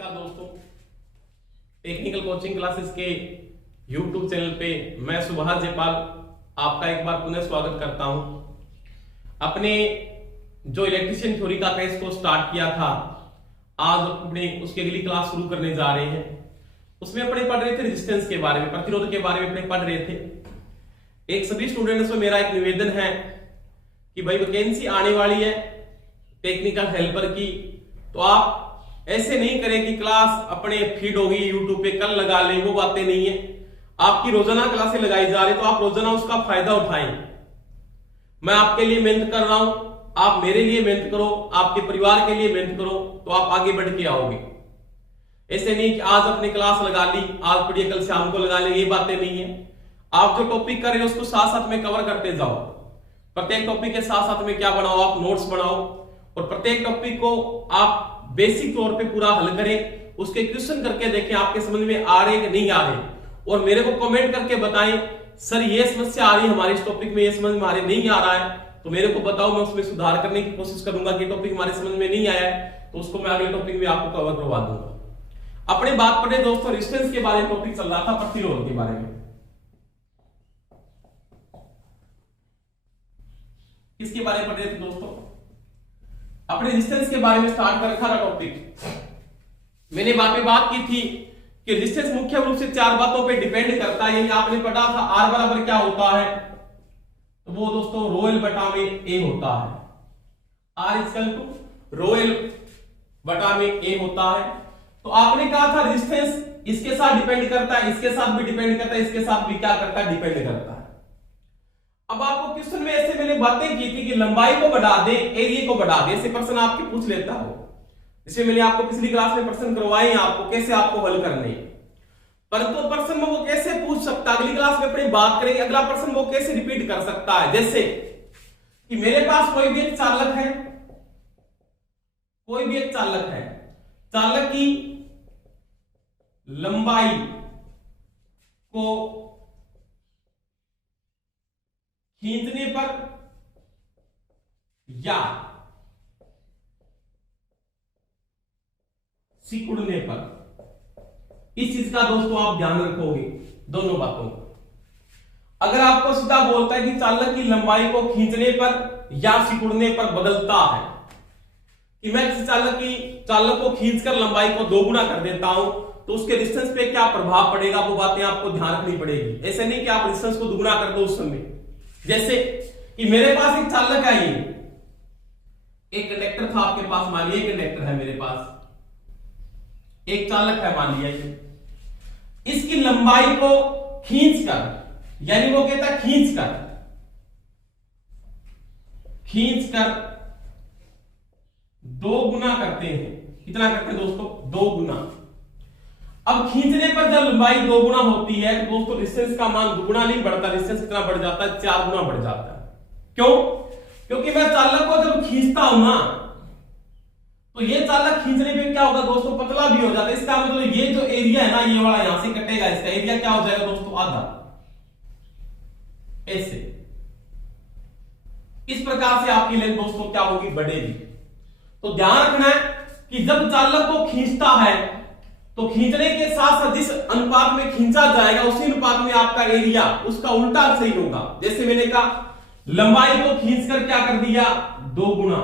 नमस्कार दोस्तों, technical coaching classes के YouTube चैनल पे मैं सुभाष जयपाल आपका एक बार पुनः स्वागत करता हूं। अपने जो इलेक्ट्रिशियन थ्योरी का टेस्ट को स्टार्ट किया था, आज अपने उसकी अगली क्लास शुरू करने जा रहे हैं। उसमें अपने पढ़ रहे थे रेजिस्टेंस के बारे में, प्रतिरोध के बारे में अपने पढ़ रहे थे। एक सभी स्टूडेंट्स में मेरा एक निवेदन है कि भाई वैकेंसी आने वाली है टेक्निकल हेल्पर की, तो आप ऐसे नहीं करें कि क्लास अपने फीड होगी यूट्यूब पे कल लगा लें, वो बातें नहीं है। आपकी रोजाना क्लासें लगाई जा रही तो आप रोजाना उसका फायदा उठाएं। मैं आपके लिए मेहनत कर रहा हूं, आप मेरे लिए मेहनत करो, आपके परिवार के लिए मेहनत करो, तो आप आगे बढ़ के आओगे। ऐसे नहीं कि आज अपनी क्लास लगा ली, आज पढ़िए कल शाम को लगा ले, ये बातें नहीं है। आप जो टॉपिक कर रहे हो उसको साथ साथ में कवर करते जाओ। प्रत्येक टॉपिक के साथ साथ में क्या बनाओ, आप नोट्स बनाओ और प्रत्येक टॉपिक को आप बेसिक तौर पे पूरा हल करें। उसके क्वेश्चन करके देखें आपके समझ में आ रहे कि नहीं आ रहे, और मेरे को कमेंट करके बताएं सर ये समस्या आ रही है हमारे इस टॉपिक में, ये समझ में आ रही नहीं आ रहा है तो मेरे को बताओ, मैं उसमें सुधार करने की कोशिश करूंगा। कि टॉपिक हमारे समझ में नहीं आया है तो उसको मैं अगले टॉपिक में आपको कवर करवा दूंगा। अपने बात पढ़े दोस्तों, रेजिस्टेंस के बारे में टॉपिक चल रहा था, प्रतिरोध के बारे में। किसके बारे में पढ़ रहे थे दोस्तों? अपने रेजिस्टेंस के बारे में स्टार्ट कर रखा था टॉपिक। मैंने बात की थी कि रेजिस्टेंस मुख्य रूप से चार बातों पे डिपेंड करता है। यानी आपने पढ़ा था आर बराबर क्या होता है, तो वो दोस्तों रो एल बटा में ए होता है। R equal to rho L बटा में ए होता है। तो आपने कहा था रेजिस्टेंस इसके साथ डिपेंड करता है, इसके साथ भी डिपेंड करता है, इसके साथ भी क्या करता है, डिपेंड करता है। अब आपको क्वेश्चन में ऐसे मैंने बातें की थी कि लंबाई को बढ़ा दे, एरिया को बढ़ा दे, ऐसे प्रश्न आपके पूछ लेता हो। इसमें मैंने आपको पिछली क्लास में प्रश्न करवाए हैं आपको कैसे आपको हल करने, परंतु प्रश्न में वो कैसे पूछ सकता है अगली क्लास में अपनी बात करेंगे। अगला प्रश्न वो कैसे रिपीट कर सकता है, जैसे कि मेरे पास कोई भी एक चालक है, कोई भी एक चालक है, चालक की लंबाई को खींचने पर या सिकुड़ने पर, इस चीज का दोस्तों आप ध्यान रखोगे दोनों बातों को। अगर आपको सीधा बोलता है कि चालक की लंबाई को खींचने पर या सिकुड़ने पर बदलता है, कि मैं किसी चालक को खींचकर लंबाई को दोगुना कर देता हूं तो उसके रेजिस्टेंस पे क्या प्रभाव पड़ेगा, वो बातें आपको ध्यान रखनी पड़ेगी। ऐसे नहीं कि आप रेजिस्टेंस को दुगुना कर दो उस समय। जैसे कि मेरे पास एक चालक है, ये एक कंडक्टर था आपके पास, मान लिया कंडक्टर है मेरे पास, एक चालक है मान लिया ये, इसकी लंबाई को खींचकर, यानी वो कहता है खींचकर दो गुना करते हैं। कितना करते हैं दोस्तों? दो गुना। अब खींचने पर जब लंबाई दो गुना होती है तो दोस्तों रेजिस्टेंस का मान दुगुना नहीं बढ़ता, रेजिस्टेंस कितना बढ़ जाता है? 4 गुना बढ़ जाता है। क्यों? क्योंकि मैं चालक को जब खींचता हूं ना तो ये चालक खींचने पे क्या होगा दोस्तों? पतला भी हो जाता है। इसका मतलब ये जो एरिया है ना, ये वाला यहां से कटेगा, इसका एरिया क्या हो जाएगा दोस्तों? आधा। ऐसे इस प्रकार से आपकी लेंथ दोस्तों क्या होगी? बढ़ेगी। तो ध्यान रखना है कि जब चालक को खींचता है तो खींचने के साथ साथ जिस अनुपात में खींचा जाएगा उसी अनुपात में आपका एरिया उसका उल्टा सही होगा। जैसे मैंने कहा लंबाई को खींचकर क्या कर दिया? दो गुना।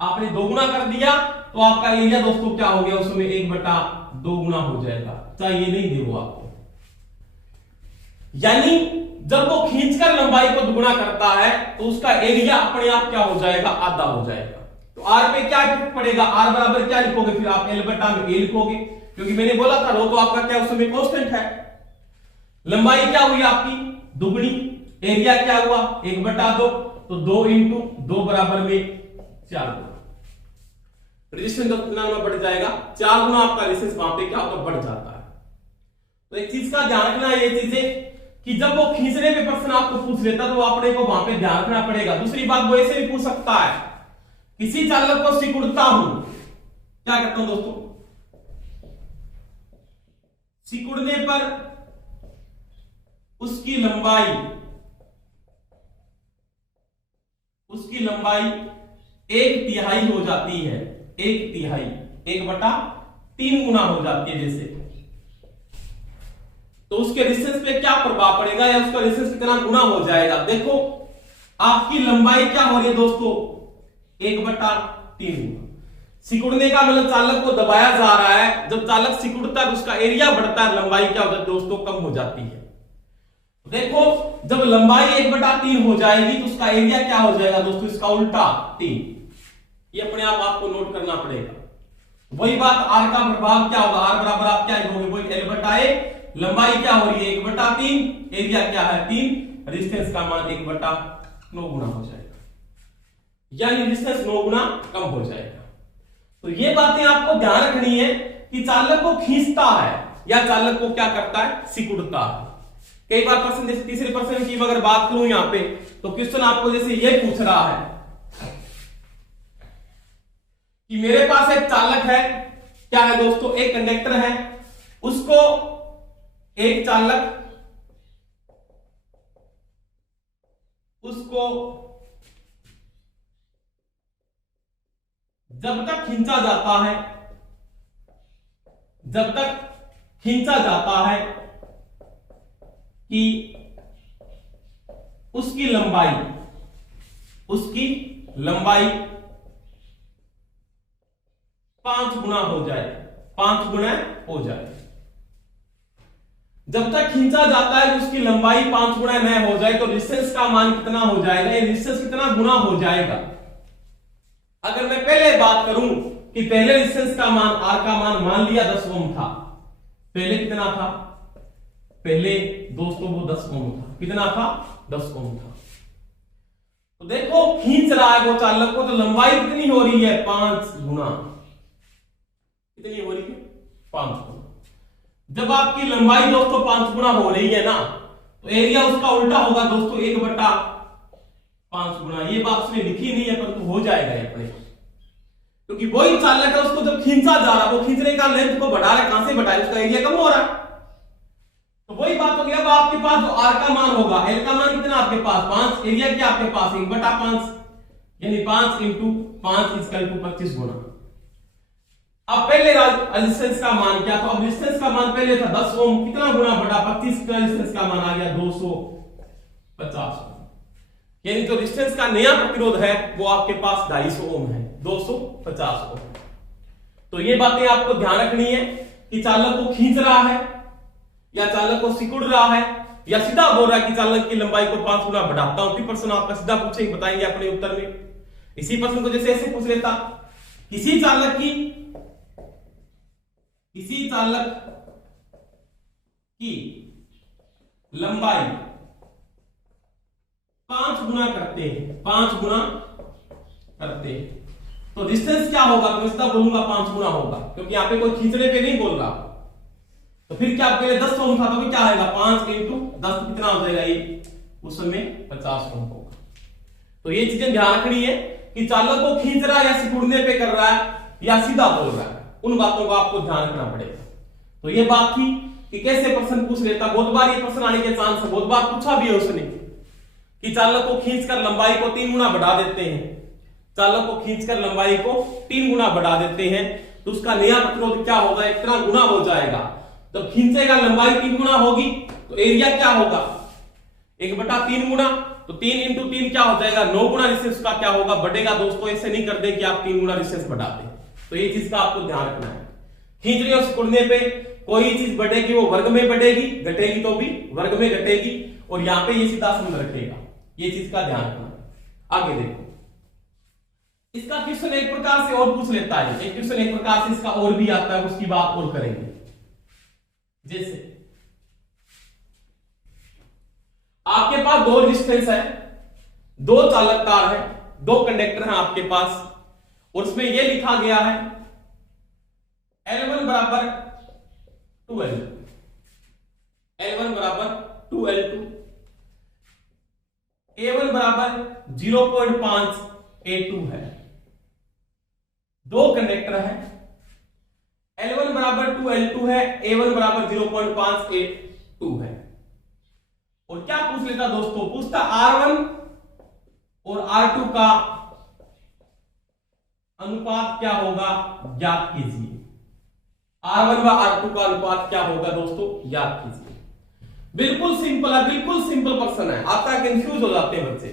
आपने दो गुना कर दिया तो आपका एरिया दोस्तों क्या हो गया? उसमें 1/2 गुना हो जाएगा, चाहे ये नहीं दे वो आपको। यानी जब वो खींचकर लंबाई को दुगुना करता है तो उसका एरिया अपने आप क्या हो जाएगा? आधा हो जाएगा। तो आर पे क्या इफेक्ट पड़ेगा? आर बराबर क्या लिखोगे फिर आप? एल बटा में ए लिखोगे, क्योंकि मैंने बोला था रो तो आपका क्या उस समय कांस्टेंट है। लंबाई क्या हुई आपकी? दुगनी। एरिया क्या हुआ? 1/2, तो 2 इंटू 2 बराबर में 4 गुना। रेजिस्टेंस कितना बढ़ जाएगा? 4 गुना आपका रेजिस्टेंस वहां पे क्या होता? बढ़ जाता है। तो एक चीज का ध्यान रखना, ये चीजें कि जब वो खींचने पे प्रश्न आपको पूछ लेता तो अपने को वहां पे ध्यान रखना पड़ेगा। दूसरी बात वो ऐसे भी पूछ सकता है, किसी चालक को सिकुड़ता हूं, क्या करता हूं दोस्तों? सिकुड़ने पर उसकी लंबाई 1/3 हो जाती है। 1/3, 1/3 3 गुना हो जाती है जैसे, तो उसके रेजिस्टेंस पे क्या प्रभाव पड़ेगा या उसका रेजिस्टेंस कितना गुना हो जाएगा। देखो आपकी लंबाई क्या हो रही है दोस्तों, 1/3 गुना। सिकुड़ने का मतलब चालक को दबाया जा रहा है, जब चालक सिकुड़ता है तो उसका एरिया बढ़ता है, लंबाई क्या होता है दोस्तों, कम हो जाती है। देखो जब लंबाई 1/3 हो जाएगी तो उसका एरिया क्या हो जाएगा दोस्तों, इसका उल्टा 3। ये अपने आप आपको नोट करना पड़ेगा। वही बात आर का प्रभाव क्या होगा, आर बराबर आप क्या लिखोगे, वही L/A, लंबाई क्या हो रही है 1/3, एरिया क्या है 3, रेजिस्टेंस का मान 1/9 गुना हो जाएगा, यानी रेजिस्टेंस 9 गुना कम हो जाएगा। तो ये बातें आपको ध्यान रखनी है कि चालक को खींचता है या चालक को क्या करता है, सिकुड़ता है। कई बार प्रश्न, जैसे तीसरे प्रश्न की अगर बात करूं यहां पे, तो क्वेश्चन आपको जैसे ये पूछ रहा है कि मेरे पास एक चालक है, क्या है दोस्तों, एक कंडक्टर है, उसको एक चालक उसको जब तक खींचा जाता है, जब तक खींचा जाता है कि उसकी लंबाई 5 गुना हो जाए, 5 गुना हो जाए। जब तक खींचा जाता है कि उसकी लंबाई 5 गुना न हो जाए तो रेजिस्टेंस का मान कितना हो जाएगा, ये रेजिस्टेंस कितना गुना हो जाएगा। अगर मैं पहले बात करूं कि पहले रेजिस्टेंस का मान, आर का मान लिया 10 ओम था, पहले कितना था, पहले दोस्तों वो 10 ओम था, कितना था, 10 ओम था। तो देखो खींच रहा है वो चालक को, तो लंबाई कितनी हो रही है, 5 गुना, कितनी हो रही है, 5 गुना। जब आपकी लंबाई दोस्तों 5 गुना हो रही है ना, तो एरिया उसका उल्टा होगा दोस्तों, 1/5 गुना। ये बात उसने लिखी नहीं है परंतु हो जाएगा अपने, क्योंकि वही चालक है, उसको जब खींचा जा रहा है, वो खींचने का लेंथ को बढ़ा रहा है, कहां से बढ़ा है, उसका एरिया कम हो रहा है। तो वही बात हो गया। अब आपके पास जो आर का मान होगा, एल का मान कितना आपके पास 5, एरिया क्या आपके पास 1/5, यानी 5 × 5 = 25 गुना। अब पहले रेजिस्टेंस का मान क्या था, अब रेजिस्टेंस का मान पहले था 10 ओम, कितना गुना बढ़ा, 25 का रेजिस्टेंस का मान आ गया 250 ओम, यानी जो रेजिस्टेंस का नया प्रतिरोध है वो आपके पास 250 ओम है, 250 ओम। तो ये बातें आपको ध्यान रखनी है कि चालक को खींच रहा है या चालक को सिकुड़ रहा है या सीधा बोल रहा है कि चालक की लंबाई को 5 गुना बढ़ाता हूं। फिर प्रश्न आपका सीधा पूछे, बताएंगे अपने उत्तर में। इसी प्रश्न को जैसे ऐसे पूछ लेता, किसी चालक की लंबाई 5 गुना करते हैं, 5 गुना करते हैं, तो डिस्टेंस क्या होगा, तो मैं सीधा बोलूंगा 5 गुना होगा, क्योंकि यहां पे कोई खींचने पे नहीं बोल रहा। तो फिर क्या, पहले 10 ओम था, तो भी क्या आएगा 5 × 10 कितना हो जाएगा, ये उस समय 50 ओम होगा। तो ये चीजें ध्यान रखनी है कि चालक को खींच रहा है या सिकुड़ने पे कर रहा है या सीधा बोल रहा है, उन बातों को आपको ध्यान रखना पड़ेगा। तो ये बात थी कि कैसे प्रश्न पूछ लेता। बहुत बार ये प्रश्न आने के चांस है, बहुत बार पूछा भी है उसने कि चालक को खींचकर लंबाई को 3 गुना बढ़ा देते हैं, चालक को खींचकर लंबाई को 3 गुना बढ़ा देते हैं, तो उसका नया प्रतिरोध क्या होगा, इतना गुना हो जाएगा। जब खींचेगा लंबाई 3 गुना होगी तो एरिया क्या होगा, 1/3 गुना, तो 3 × 3 क्या हो जाएगा, 9 गुना रेजिस्टेंस का क्या होगा, बढ़ेगा। दोस्तों ऐसे नहीं करते कि आप 3 गुना रेजिस्टेंस बढ़ा दें, तो ये चीज का आपको ध्यान रखना है। खींचने और सिकुड़ने पे कोई चीज बढ़ेगी वो वर्ग में बढ़ेगी, घटेगी तो भी वर्ग में घटेगी, और यहां पे ये सीधा संबंध रखेगा, ये चीज का ध्यान रखना। आगे देखो, इसका क्वेश्चन एक प्रकार से और पूछ लेता है, एक क्वेश्चन एक प्रकार से इसका और भी आता है, उसकी बात और करेंगे। जैसे आपके पास 2 रेजिस्टेंस है, 2 चालक तार है, 2 कंडक्टर हैं आपके पास, और उसमें यह लिखा गया है L1 = 2L2, L1 = 2L2, A1 = 0.5 A2 है। 2 कंडक्टर है, L1 = 2L2 है, A1 = 0.5 A2 है। और क्या पूछ लेता दोस्तों, पूछता R1 और R2 का अनुपात क्या होगा, ज्ञात कीजिए। R1 व R2 का अनुपात क्या होगा दोस्तों, याद कीजिए। बिल्कुल सिंपल है, बिल्कुल सिंपल क्वेश्चन है। आपका कंफ्यूज हो जाते हैं बच्चे।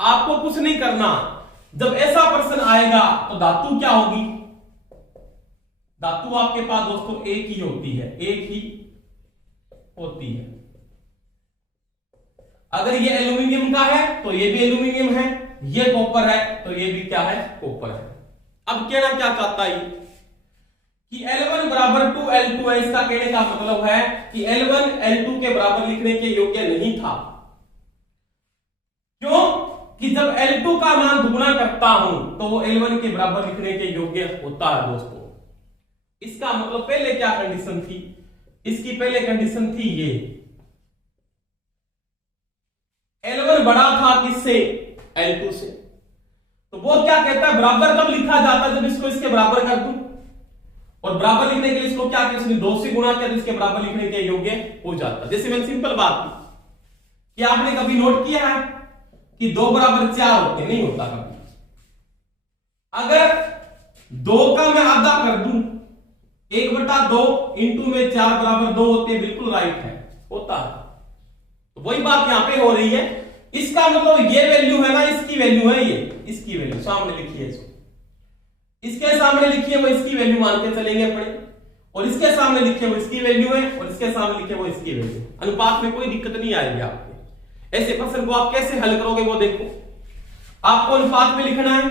आपको कुछ नहीं करना, जब ऐसा प्रश्न आएगा तो धातु क्या होगी, धातु आपके पास दोस्तों एक ही होती है, एक ही होती है। अगर ये एल्यूमिनियम का है तो ये भी एल्यूमिनियम है, ये कॉपर है तो ये भी क्या है, कॉपर है। अब कहना क्या चाहता है कि L1 बराबर 2L2 है। इसका कहने का मतलब है कि L1 L2 के बराबर लिखने के योग्य नहीं था। क्यों कि जब L2 का मान दुगुना करता हूं तो वो L1 के बराबर लिखने के योग्य होता है दोस्तों। इसका मतलब पहले क्या कंडीशन थी, इसकी पहले कंडीशन थी ये L1 बड़ा था किससे, L2 से। तो वो क्या कहता है, बराबर कब लिखा जाता है, जब इसको इसके बराबर कर दूं, और बराबर लिखने के लिए इसको क्या किया, इसने 2 से गुणा किया तो इसके बराबर लिखने के योग्य हो जाता है। जैसे मैंने सिंपल बात की कि आपने कभी नोट किया है कि 2 बराबर 4 होते, नहीं होता कभी। अगर 2 का मैं आधा कर दूं, 1/2 इंटू में 4 बराबर 2 होते, बिल्कुल राइट है, होता है। तो वही बात यहां पे हो रही है। इसका मतलब ये वैल्यू है ना, इसकी वैल्यू है, ये इसकी वैल्यू सामने लिखी है, इसके सामने लिखी है वो इसकी वैल्यू मान के चलेंगे अपने, और इसके सामने लिखे वो इसकी वैल्यू है, और इसके सामने लिखे वो इसकी वैल्यू। अनुपात में कोई दिक्कत नहीं आएगी आपको। ऐसे प्रश्न को आप कैसे हल करोगे वो देखो। आपको अनुपात में लिखना है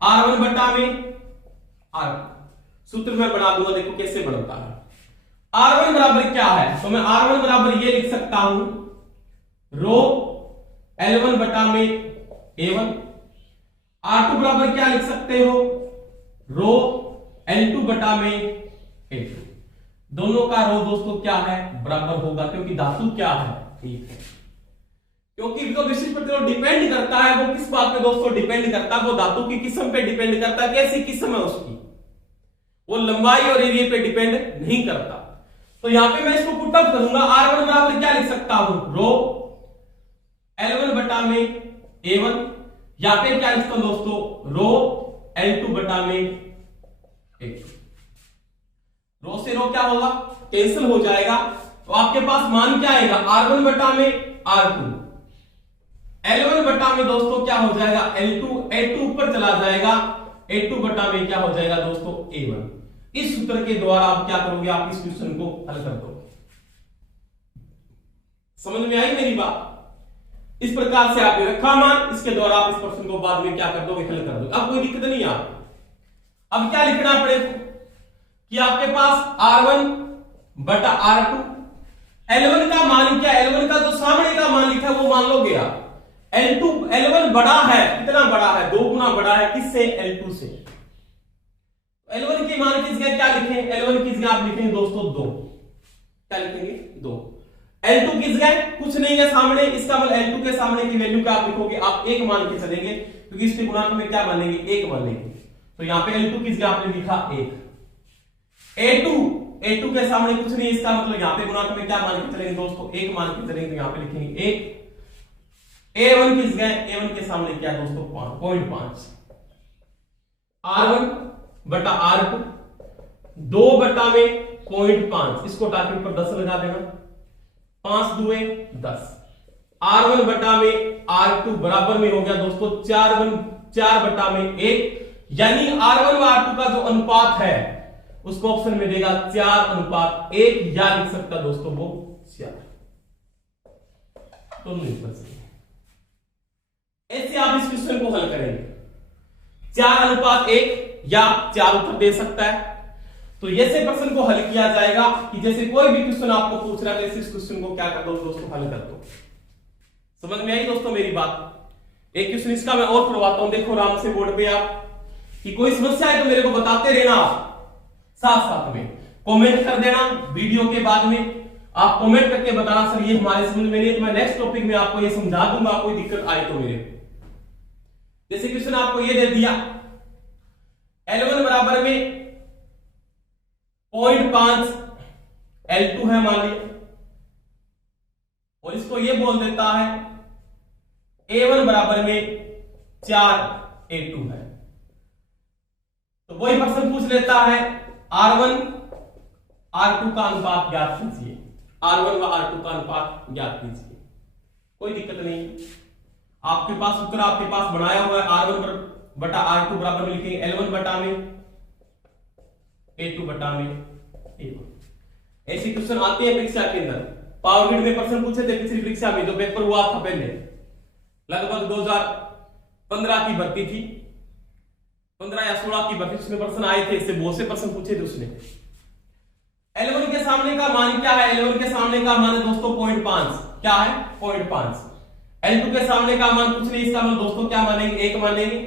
R1 बटा में R2। सूत्र में बना दूंगा, देखो कैसे बनता है। R1 बराबर क्या है, तो मैं R1 बराबर ये लिख सकता हूं रो L1 बटा में A1। R2 बराबर क्या लिख सकते हो, रो L2 बटा में A2। दोनों का रो दोस्तों क्या है, बराबर होगा, क्योंकि धातु क्या है, एक है। क्योंकि जो विशिष्ट प्रतिरोध डिपेंड करता है वो किस बात पे दोस्तों डिपेंड करता है, वो धातु की किस्म पे डिपेंड करता है, कैसी किस्म है उसकी, वो लंबाई और एरिया पे डिपेंड नहीं करता। तो यहां पे मैं इसको पुट अप करूंगा। R1 बराबर क्या लिख सकता हूं, रो L1 बटा में A1। यहां पे क्या लिखता हूं दोस्तों, रो L2 बटा में A2। रो से रो क्या होगा, कैंसिल हो जाएगा, तो आपके पास मान क्या आएगा, R1 बटा में R2। L1 बटा में दोस्तों क्या हो जाएगा, L2। A2 ऊपर चला जाएगा, A2 बटा में क्या हो जाएगा दोस्तों, A1। इस सूत्र के द्वारा आप क्या करोगे, आप इस क्वेश्चन को हल कर दोगे। समझ में आई मेरी बात। इस प्रकार से आपने रखा मान, इसके द्वारा आप इस प्रश्न को बाद में क्या कर दोगे, हल कर दोगे। अब कोई दिक्कत नहीं आपको। अब क्या लिखना पड़ेगा कि आपके पास R1 बटा R2। L1 का मान क्या, L1 का जो सामने का मान लिखा है वो मान लोगे आप। L1 बड़ा है, कितना बड़ा है, 2 गुना बड़ा है, किससे, L2 से। L1 की मान किस जगह क्या लिखें, L1 की जगह आप लिखेंगे दोस्तों 2। क्या लिखेंगे, 2। L2 की जगह कुछ नहीं है सामने, इसका मतलब L2 के सामने की वैल्यू क्या आप लिखोगे, आप 1 मान के चलेंगे, क्योंकि इसके गुणांक में क्या मानेंगे, 1 मानेंगे। तो यहां पे L2 की जगह आपने लिखा 1। A2 के सामने कुछ नहीं, इसका मतलब यहां पे गुणांक में क्या मान के चलेंगे दोस्तों, 1 मान के चलेंगे, तो यहां पे लिखेंगे 1। A1 की जगह A1 के सामने क्या दोस्तों, 0.5। R1 बटा R2, 2 बटा में 0.5, इसको टाके पर 10 लगा देना, 5 दुए 10। R1 बटा में R2 बराबर में हो गया दोस्तों 4 बटा में 1, यानी R1 व R2 का जो अनुपात है उसको ऑप्शन में देगा 4:1, या लिख सकता दोस्तों वो 4। तो नहीं कर सकते। ऐसे आप इस क्वेश्चन को हल करेंगे, 4:1 या 4 उत्तर दे सकता है। तो ऐसे प्रश्न को हल किया जाएगा कि जैसे कोई भी क्वेश्चन आपको पूछ रहा है, इस क्वेश्चन को क्या कर दो दोस्तों, हल कर दो। समझ में आई दोस्तों मेरी बात। एक क्वेश्चन इसका मैं और करवाता हूं, देखो आराम से बोर्ड पे आप, कि कोई समस्या है तो मेरे को बताते रहना, साथ साथ में कमेंट कर देना। वीडियो के बाद में आप कमेंट करके बताना सर ये हमारे समझ में नहीं है, तो मैं नेक्स्ट टॉपिक में आपको ये समझा दूंगा, कोई दिक्कत आए तो मेरे। जैसे क्वेश्चन आपको ये दे दिया, L1 बराबर में 0.5 L2 है मान लिया, और इसको ये बोल देता है A1 बराबर में 4 A2 है। तो वही प्रश्न पूछ लेता है R1 R2 का अनुपात ज्ञात कीजिए, R1 व R2 का अनुपात ज्ञात कीजिए। कोई दिक्कत नहीं है, आपके पास सूत्र आपके पास बनाया हुआ है, R1 बटा R2 बराबर में लिखेंगे L1 बटा में A2 बटा में A1। ऐसे क्वेश्चन आते हैं परीक्षा के अंदर। पावर ग्रिड में प्रश्न पूछे थे पिछली परीक्षा में, जो पेपर हुआ था पहले, लगभग 2015 की भर्ती थी, 15 या 16 की भर्ती, उसमें प्रश्न आए थे, इससे बहुत से प्रश्न पूछे थे उसने। L1 के सामने का मान क्या है? L1 के सामने का मान है दोस्तों 0.5, क्या है 0.5। L2 के सामने का मान कुछ नहीं, इसका मान दोस्तों क्या मानेंगे, 1 मानेंगे।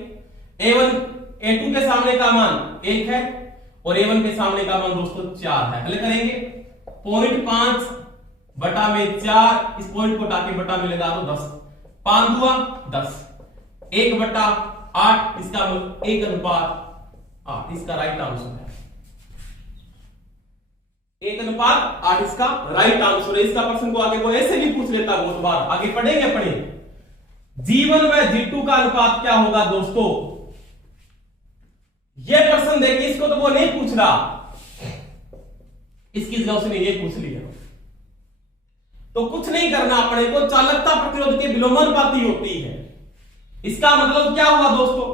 A2 के सामने का मान 1 है और A1 के सामने का मान दोस्तों 4 है। हल करेंगे 0.5 बटा में 4, इस पॉइंट को हटा के बटा में लगा दो 10, 5 दुआ 10, 1 बटा 8, इसका 1:8, इसका राइट आंसर है 1:8, इसका राइट आंसर है। इसका प्रश्न को आगे वो ऐसे भी पूछ लेता बहुत बार, आगे पढ़ेंगे। G1 व G2 का अनुपात क्या होगा दोस्तों? ये प्रश्न देखिए, इसको तो वो नहीं पूछ रहा, इसकी जगह उसने ये पूछ लिया। तो कुछ नहीं करना अपने को, चालकता प्रतिरोध के विलोमानुपाती होती है। इसका मतलब क्या हुआ दोस्तों?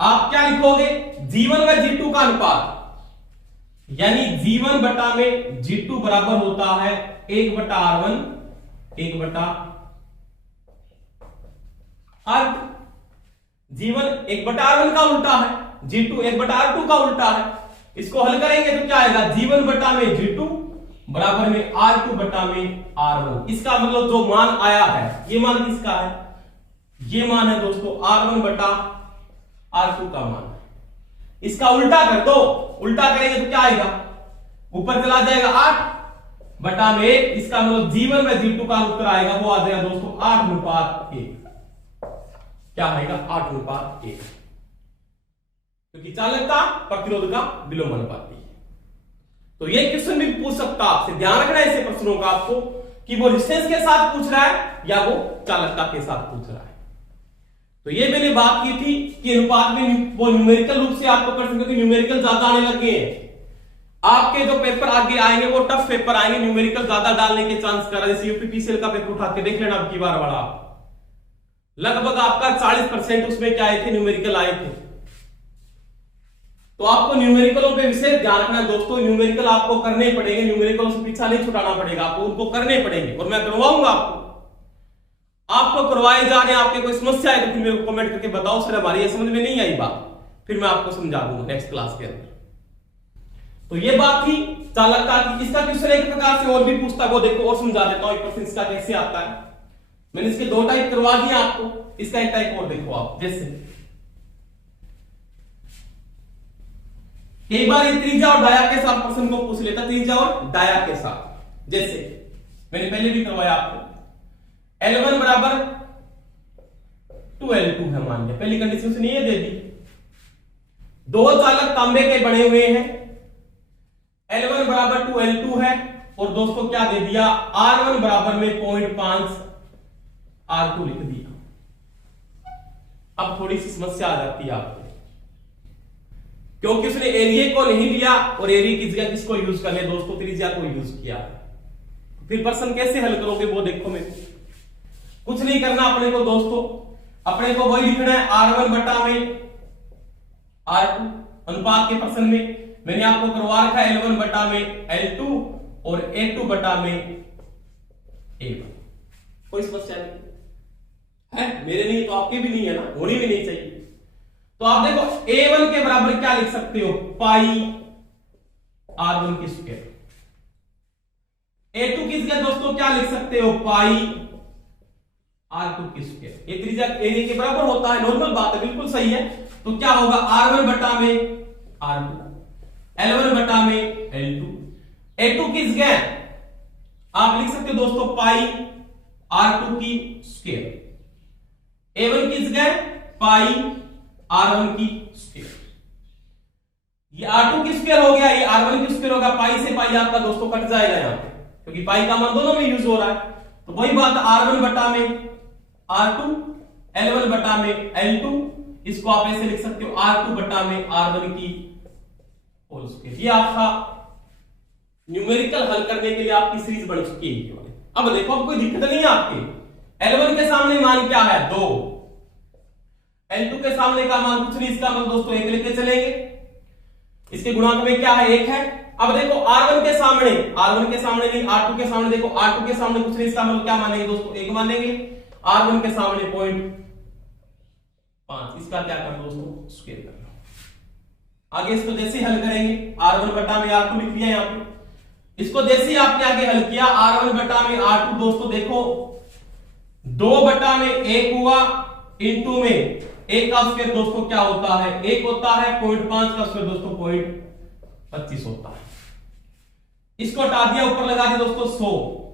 आप क्या लिखोगे? G1 व G2 का अनुपात, यानी G1 बटा में G2 बराबर होता है 1 बटा R1 1 बटा R2। G1 1 बटा R1 का उल्टा है, G2 1 बटा R2 का उल्टा है। इसको हल करेंगे तो क्या आएगा? G1 बटा में G2 बराबर में R2 बटा में R1। इसका मतलब जो मान आया है, ये मान किसका है? ये मान है दोस्तों R1 बटा R2 का मान। इसका उल्टा कर दो, उल्टा करेंगे तो क्या आएगा? ऊपर चला जाएगा 8 बटा में 1, इसका मतलब G1 में G2 का उत्तर आएगा, वो आ जाएगा दोस्तों 8:1। क्या आएगा? 8:1, क्योंकि चालकता प्रतिरोध का विलोमानुपाती है। तो ये क्वेश्चन भी पूछ सकता आपसे, ध्यान रखना है ऐसे प्रश्नों का आपको, कि वो रेजिस्टेंस के साथ पूछ रहा है या वो चालकता के साथ पूछ रहा है। तो ये मैंने बात की थी कि अनुपात में वो न्यूमेरिकल रूप से आपको कर सकते, क्योंकि न्यूमेरिकल ज्यादा आने लगे हैं। आपके जो पेपर आगे आएंगे वो टफ पेपर आएंगे, न्यूमेरिकल ज्यादा डालने के चांस कर रहा है। जैसे यूपीपीसीएल का पेपर उठा के देख लेना, अब की बार वाला लगभग आपका 40% उसमें क्या आए थे? न्यूमेरिकल आए थे। तो आपको न्यूमेरिकलों पे विशेष ध्यान रखना है दोस्तों, न्यूमेरिकल आपको करने पड़ेंगे, न्यूमेरिकलों से पीछा नहीं छुड़ाना पड़ेगा आपको, उनको करने पड़ेंगे और मैं करवाऊंगा आपको करवाए जा रहे हैं। आपके कोई समस्या है तो फिर मेरे को कमेंट करके बताओ, सर हमारी ये समझ में नहीं आई बात, फिर मैं आपको समझा दूंगा नेक्स्ट क्लास के अंदर। तो ये बात थी चालकता की। इसका क्वेश्चन एक प्रकार से और भी पूछता है, वो देखो और समझा देता हूं प्रश्न इसका कैसे आता है। मैंने इसके 2 टाइप करवा दिए आपको, इसका एक टाइप और देखो आप। जैसे कई बार ये त्रिज्या और डाया के साथ प्रश्न को पूछ लेता, त्रिज्या और डाया के साथ। जैसे मैंने पहले भी करवाया आपको, L1 बराबर 2L2 है, मान लिया पहली कंडीशन उसने ये दे दी। 2 चालक तांबे के बने हुए हैं, L1 बराबर 2L2 है, और दोस्तों क्या दे दिया? R1 बराबर में 0.5 R2 लिख दिया। अब थोड़ी सी समस्या आ जाती है आपको, क्योंकि उसने एरिया को नहीं लिया और एरिया की जगह किसको यूज कर लिया दोस्तों? त्रिज्या को यूज किया। फिर प्रश्न कैसे हल करोगे वो देखो। मैं कुछ नहीं करना अपने को दोस्तों, अपने को वही लिखना है R1 बटा में R2। अनुपात के प्रश्न में मैंने आपको करवा रखा है L1 बटा में L2 और A2 बटा में A1। कोई समस्या नहीं है, मेरे नहीं तो आपके भी नहीं है ना, होनी भी नहीं चाहिए। तो आप देखो A1 के बराबर क्या लिख सकते हो? पाई R1 की स्क्वायर। A2 की जगह दोस्तों क्या लिख सकते हो? पाई R2 की स्क्वायर। ये त्रिज्या एरिया के बराबर होता है, नॉर्मल बात है, बिल्कुल सही है। तो क्या होगा? R1 बटा में R2, L1 बटा में L2। A2 की जगह आप लिख सकते हो दोस्तों पाई R2 की स्क्वायर। A1 की जगह पाई R1 की स्क्वायर। ये R2 की स्क्वायर हो गया, ये R1 की स्क्वायर होगा। पाई से पाई आपका दोस्तों कट जाएगा यहां पे, क्योंकि पाई का मान दोनों में यूज हो रहा है। तो वही बात R1 बटा में R2, L1 बटा में L2। इसको आप ऐसे लिख सकते हो R2 बटा में R1 की होल स्क्वायर। ये आपका न्यूमेरिकल हल करने के लिए आपकी सीरीज बन चुकी है। अब देखो, अब कोई दिक्कत नहीं है आपके। L1 के सामने मान क्या है 2, L2 के सामने का मान कुछ नहीं, इसका मतलब दोस्तों 1 लेके चलेंगे। इसके गुणांक में क्या है 1 है। अब देखो R1 के सामने नहीं, R2 के सामने, देखो R2 के सामने कुछ नहीं, इसका मतलब क्या मानेंगे दोस्तों 1 मानेंगे। R1 के सामने 0.5, इसका क्या करना दोस्तों स्क्वायर करना। आगे इसको जैसे हल करेंगे, R1 बटा में R2 लिख दिया यहाँ पे। इसको जैसे ही आपने आगे हल किया, R1 बटा में R2 दोस्तों देखो 2 बटा में 1 हुआ, इंटू में 1 का स्क्वायर दोस्तों क्या होता है 1 होता है, 0.5 का स्क्वायर दोस्तों 0.25 होता है। इसको हटा दिया, ऊपर लगा दिया दोस्तों 100,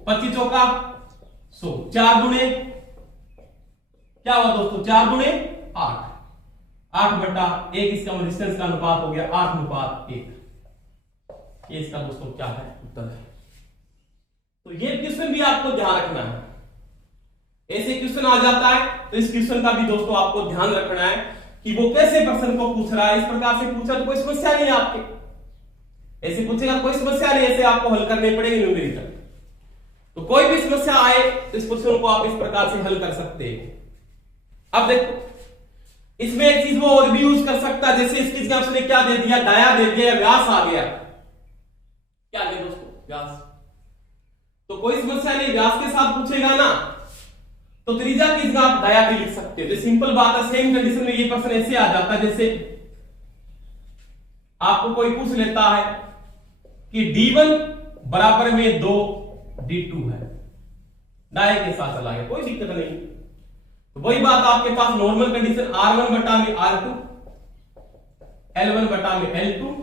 25 चौका 100, 4 गुणे क्या हुआ दोस्तों 4 गुणे 8, 8 बटा 1, इसका रेजिस्टेंस का अनुपात हो गया 8:1। ये इसका दोस्तों क्या है उत्तर है। तो ये क्वेश्चन भी आपको ध्यान रखना है। ऐसे क्वेश्चन आ जाता है तो इस क्वेश्चन का भी दोस्तों आपको ध्यान रखना है कि वो कैसे प्रश्न को पूछ रहा है। इस प्रकार से पूछा तो कोई समस्या नहीं है आपके, ऐसे पूछेगा कोई समस्या नहीं, ऐसे आपको हल करने पड़ेंगे न्यूमेरिकल। तो कोई भी समस्या आए तो इस क्वेश्चन को आप इस प्रकार से हल कर सकते हैं। अब देखो, इसमें एक चीज वो और भी यूज कर सकता है, जैसे इस चीज का आपने क्या दे दिया, डाया दे दिया, व्यास आ गया, क्या आ गया दोस्तों व्यास। तो कोई समस्या नहीं, व्यास के साथ पूछेगा ना तो त्रिज्या की जगह आप डाया भी लिख सकते हो। तो सिंपल बात है, सेम कंडीशन में ये प्रश्न ऐसे आ जाता है, जैसे आपको कोई पूछ लेता है कि D1 बराबर में 2 D2 है, डाया के साथ चला गया, कोई दिक्कत नहीं। तो वही बात आपके पास नॉर्मल कंडीशन R1 बटा में R2, L1 बटा में L2,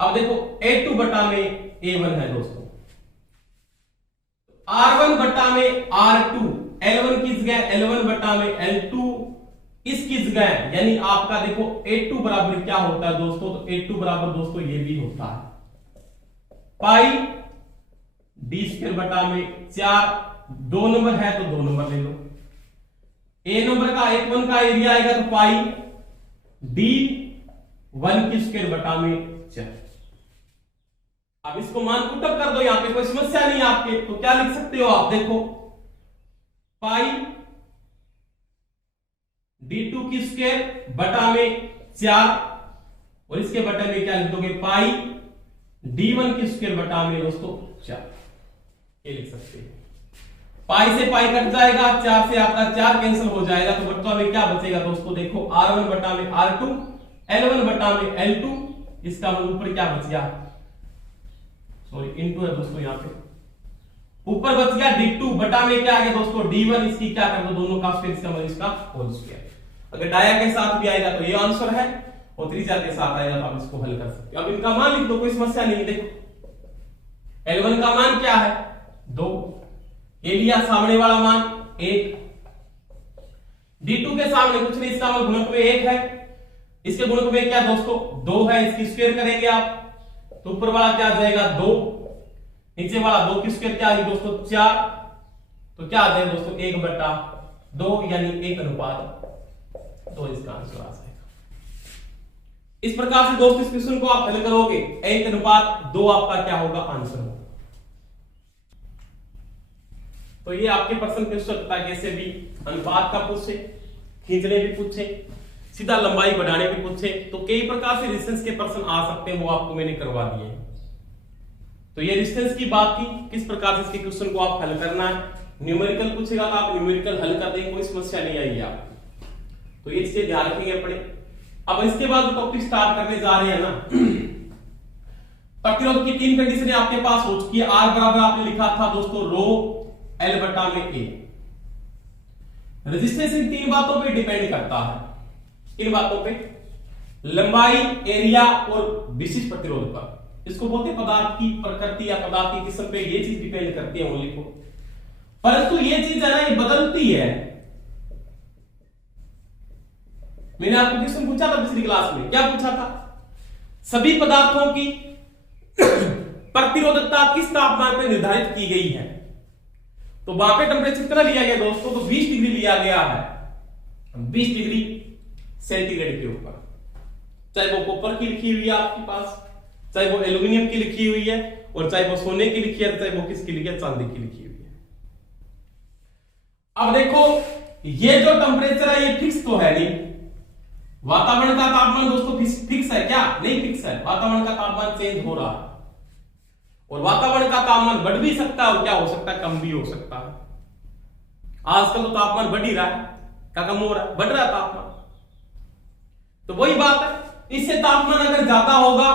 अब देखो A2 बटा में A1 है दोस्तों, R1 बटा में R2, L1 की जगह L1 बटा में L2, इसकी जगह यानी आपका देखो A2 बराबर क्या होता है दोस्तों, तो A2 बराबर दोस्तों ये भी होता है पाई D² बटा में 4, 2 नंबर है तो 2 नंबर ले लो, A नंबर का 1 का एरिया आएगा तो पाई D1 की स्क्वायर बटा में 4। अब इसको मान पुटअप कर दो, यहां पे कोई समस्या नहीं है आपके, तो क्या लिख सकते हो आप, देखो पाई D2 की स्क्वायर बटा में 4 और इसके बटे में क्या लिख दोगे पाई D1 की स्क्वायर बटा में दोस्तों 4, ये लिख सकते हैं। पाई से पाई कट जाएगा, 4 से आपका 4 कैंसिल हो जाएगा, तो बट्टा में क्या बचेगा दोस्तों, देखो R1 बटा में R2, L1 बटा में L2, इसका मतलब ऊपर क्या बच गया, सॉरी इनटू है दोस्तों, यहां पे ऊपर बच गया D2 बटा में क्या आ गया दोस्तों D1, इसकी क्या कर दो दोनों का स्क्वायर, इसका मतलब इसका होल स्क्वायर। अगर डाया के साथ भी आएगा तो ये आंसर है, और त्रिज्या के साथ आएगा तो आप इसको हल कर सकते हो। अब इनका मान लिख दो, कोई समस्या नहीं। देखो L1 का मान क्या है 2, ये लिया सामने वाला मान 1, D2 के सामने कुछ नहीं, इसका मान गुणक में 1 है, इसके गुणक में क्या दोस्तों 2 है, इसकी स्क्वायर करेंगे आप तो ऊपर वाला क्या आ जाएगा 2, नीचे वाला 2 की स्क्वायर क्या आएगी दोस्तों 4, तो क्या आ जाएगा दोस्तों 1/2 यानी 1:2, इसका आंसर आ जाएगा। इस प्रकार से दोस्तों इस क्वेश्चन को आप हल करोगे, 1:2 आपका क्या होगा आंसर होगा। तो ये आपके प्रश्न पूछ सकता है, कैसे भी अनुपात का पूछे, खींचने भी पूछे, सीधा लंबाई बढ़ाने भी पूछे, तो कई प्रकार से रेजिस्टेंस के प्रश्न आ सकते हैं, वो आपको मैंने करवा दिए। तो ये रेजिस्टेंस की बात थी, किस प्रकार से इसके क्वेश्चन को आप हल करना है। न्यूमेरिकल पूछेगा तो आप न्यूमेरिकल हल कर देंगे, कोई समस्या नहीं आएगी आपको। तो ये चीजें ध्यान रखेंगे अपने। अब इसके बाद जो टॉपिक स्टार्ट करने जा रहे हैं ना, प्रतिरोध की 3 कंडीशन आपके पास हो चुकी है। R बराबर आपने लिखा था दोस्तों रो L बटा में A। रेजिस्टेंस इन 3 बातों पे डिपेंड करता है, इन बातों पे, लंबाई, एरिया और विशिष्ट प्रतिरोध पर। इसको बोलते हैं पदार्थ की प्रकृति या पदार्थ की किस्म पे ये चीज डिपेंड करती है ओनली को। परंतु ये चीज है ना, ये बदलती है। मैंने आपको क्वेश्चन पूछा था पिछली क्लास में, क्या पूछा था, सभी पदार्थों की प्रतिरोधकता किस तापमान पर निर्धारित की गई है। तो वहां पे टेम्परेचर कितना लिया गया दोस्तों, तो 20 डिग्री लिया गया है, 20 डिग्री सेंटीग्रेड के ऊपर। चाहे वो कॉपर की लिखी हुई है आपके पास, चाहे वो एल्यूमिनियम की लिखी हुई है, और चाहे वो सोने की लिखी है, चाहे वो किसकी लिखी है, चांदी की लिखी हुई है। अब देखो ये जो टेम्परेचर है ये फिक्स तो है नहीं, वातावरण का तापमान दोस्तों फिक्स है क्या? नहीं फिक्स है, वातावरण का तापमान चेंज हो रहा है, और वातावरण का तापमान बढ़ भी सकता है और क्या हो सकता है, कम भी हो सकता है। आजकल तो तापमान बढ़ ही रहा है, क्या कम हो रहा है? बढ़ रहा है तापमान। तो वही बात है, इससे तापमान अगर ज्यादा होगा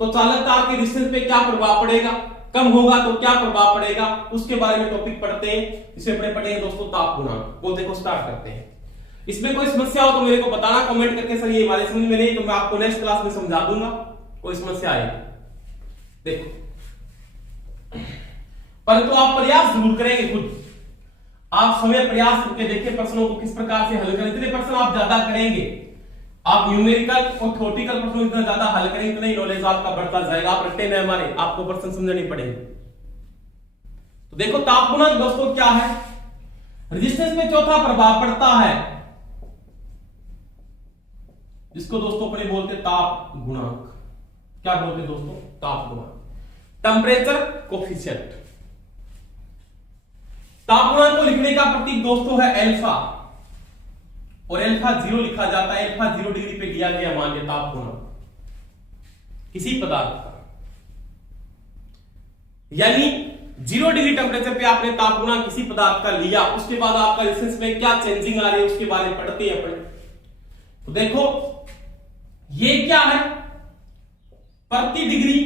तो चालकता के रेजिस्टेंस पे क्या प्रभाव पड़ेगा, कम होगा तो क्या प्रभाव पड़ेगा, उसके बारे में टॉपिक पढ़ते हैं। इसे अपने पढ़ेंगे दोस्तों ताप गुणांक। वो देखो स्टार्ट करते हैं। इसमें कोई समस्या हो तो मेरे को बताना कमेंट करके, सर ये हमारे समझ में नहीं तो मैं आपको नेक्स्ट क्लास में समझा दूंगा, कोई समस्या आएगी। देखो परंतु आप प्रयास जरूर करेंगे खुद, आप समय प्रयास करके देखिए प्रश्नों को किस प्रकार से हल करें। जितने प्रश्न आप ज्यादा करेंगे, आप न्यूमेरिकल और थ्योरेटिकल प्रश्नों इतना ज्यादा हल करेंगे, इतना ही नॉलेज आपका बढ़ता जाएगा। आप रट्टे न मारे, आपको प्रश्न समझने पड़ेंगे। तो देखो ताप गुणांक दोस्तों क्या है, रेजिस्टेंस में चौथा प्रभाव पड़ता है, जिसको दोस्तों अपने बोलते ताप गुणांक। क्या बोलते दोस्तों? ताप गुणांक, टेम्परेचर कोफिशिएंट। ताप गुणांक को लिखने का प्रतीक दोस्तों है अल्फा, और अल्फा 0 लिखा जाता है। अल्फा 0 डिग्री पे दिया गया मान लिया ताप गुणांक किसी पदार्थ का, यानी 0 डिग्री टेम्परेचर पे आपने ताप गुणांक किसी पदार्थ का लिया, उसके बाद आपका रेजिस्टेंस में क्या चेंजिंग आ रही है उसके बारे में पढ़ते हैं अपने। तो देखो ये क्या है, प्रति डिग्री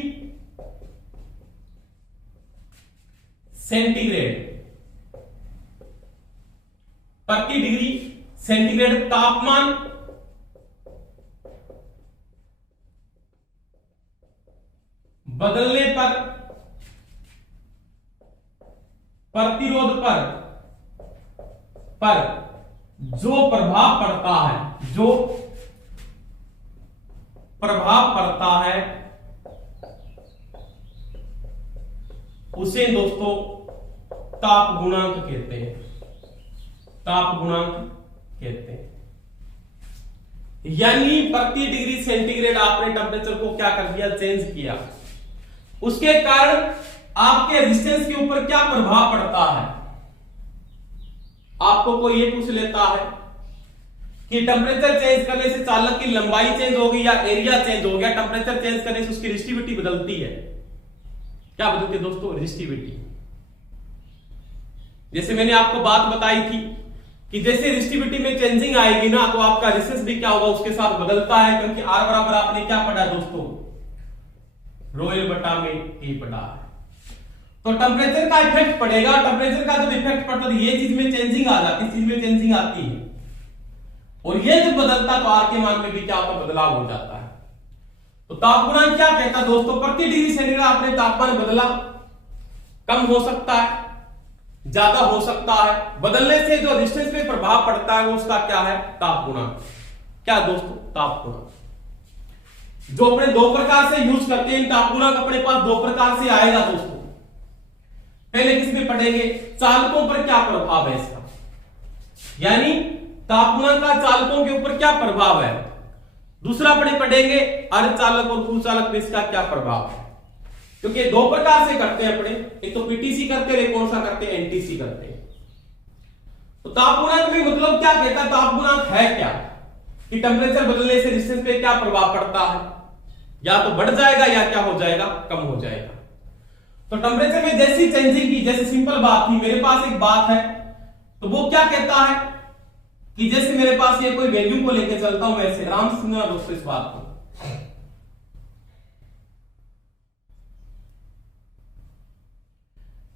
सेंटीग्रेड, प्रति डिग्री सेंटीग्रेड तापमान बदलने पर प्रतिरोध पर जो प्रभाव पड़ता है, जो प्रभाव पड़ता है उसे दोस्तों ताप गुणांक कहते हैं, ताप गुणांक कहते हैं। यानी प्रति डिग्री सेंटीग्रेड आपने टेम्परेचर को क्या कर दिया, चेंज किया, उसके कारण आपके रेजिस्टेंस के ऊपर क्या प्रभाव पड़ता है। आपको कोई ये पूछ लेता है कि टेम्परेचर चेंज करने से चालक की लंबाई चेंज होगी या एरिया चेंज हो गया, टेम्परेचर चेंज करने से उसकी रेजिस्टिविटी बदलती है। क्या बदलती है दोस्तों? रेजिस्टिविटी। जैसे मैंने आपको बात बताई थी कि जैसे रेजिस्टिविटी में चेंजिंग आएगी ना, तो आपका रेजिस्टेंस भी क्या होगा, उसके साथ बदलता है। क्योंकि R बराबर आपने क्या पढ़ा दोस्तों, ρl बटा में A पढ़ा है। तो टेम्परेचर का इफेक्ट पड़ेगा, टेम्परेचर का जब इफेक्ट पड़ता है ये चीज में चेंजिंग आ जाती है, चीज में चेंजिंग आती है, और ये जब बदलता तो R के मान में भी क्या होता, बदलाव हो जाता है। तो ताप गुणांक क्या कहता है दोस्तों, प्रति डिग्री सेंटीग्रेड आपने तापमान बदला, कम हो सकता है, ज्यादा हो सकता है, बदलने से जो रेजिस्टेंस पे प्रभाव पड़ता है वो उसका क्या है, ताप गुणांक। क्या दोस्तों? ताप गुणांक। जो अपने दो प्रकार से यूज करते हैं, ताप गुणांक अपने पास दो प्रकार से आएगा दोस्तों। पहले किसमें पढ़ेंगे, चालकों पर क्या प्रभाव है इसका, यानी ताप गुणांक का चालकों के ऊपर क्या प्रभाव है। दूसरा पढ़ेंगे अर्धचालक और कुचालक पे इसका क्या प्रभाव है। क्योंकि दो प्रकार से करते हैं अपने, एक तो पीटीसी करते हैं, कौन सा करते हैं, एनटीसी करते हैं। तो ताप गुणांक में मतलब क्या कहता है, ताप गुणांक है क्या कि टेम्परेचर बदलने से रेजिस्टेंस पे क्या प्रभाव पड़ता है, या तो बढ़ जाएगा या क्या हो जाएगा, कम हो जाएगा। तो टेम्परेचर में जैसी चेंजिंग की, जैसे सिंपल बात थी, मेरे पास एक बात है तो वो क्या कहता है कि जैसे मेरे पास ये कोई वैल्यू को लेकर चलता हूं, वैसे आराम से सुनना दोस्तों इस बात को।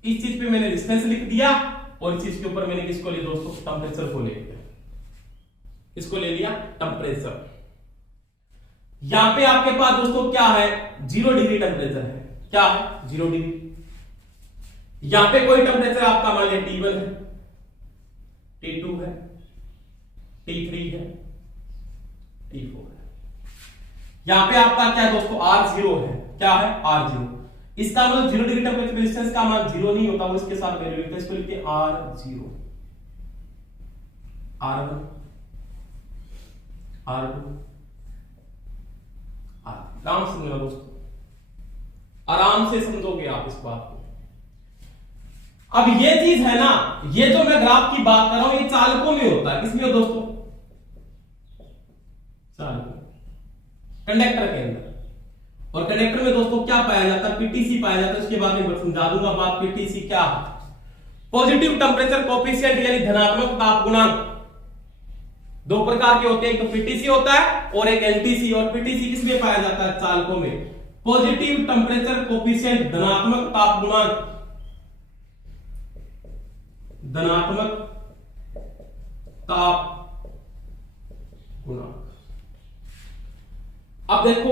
इस चीज पे मैंने रेजिस्टेंस लिख दिया और इस चीज के ऊपर मैंने किसको ले दोस्तों, टेम्परेचर को ले लिया। किसको ले लिया, टेम्परेचर। यहां पे आपके पास दोस्तों क्या है, 0 डिग्री टेम्परेचर है। क्या है, 0 डिग्री। यहां पे कोई टेम्परेचर आपका मान लिया T1 है, T2 है, T3 है, T4 है। यहां पे आपका क्या है दोस्तों, R0 है। क्या है, R0। इसका मतलब 0 डिग्री टेम्परेचर पे रेजिस्टेंस का मान 0 नहीं होता, वो इसके साथ वैल्यू लिखते हैं। इसको लिखते हैं R0, R1, R2, आराम से समझना दोस्तों, आराम से समझोगे आप इस बात को। अब ये चीज है ना, ये जो मैं ग्राफ की बात कर रहा हूं, ये चालकों में होता है। किसमें दोस्तों? चालकों, कंडक्टर के अंदर। और कंडक्टर में दोस्तों क्या पाया जाता है? पीटीसी पाया जाता है। उसके बाद में समझा दूंगा बात, पीटीसी क्या है। पॉजिटिव टेम्परेचर कोफिशिएंट यानी धनात्मक ताप गुणांक दो प्रकार के होते हैं, एक तो पीटीसी होता है और एक एलटीसी। और पीटीसी किसमें पाया जाता है? चालकों में। पॉजिटिव टेम्परेचर कोफिशिएंट धनात्मक ताप गुणांक, धनात्मक ताप गुणांक। अब देखो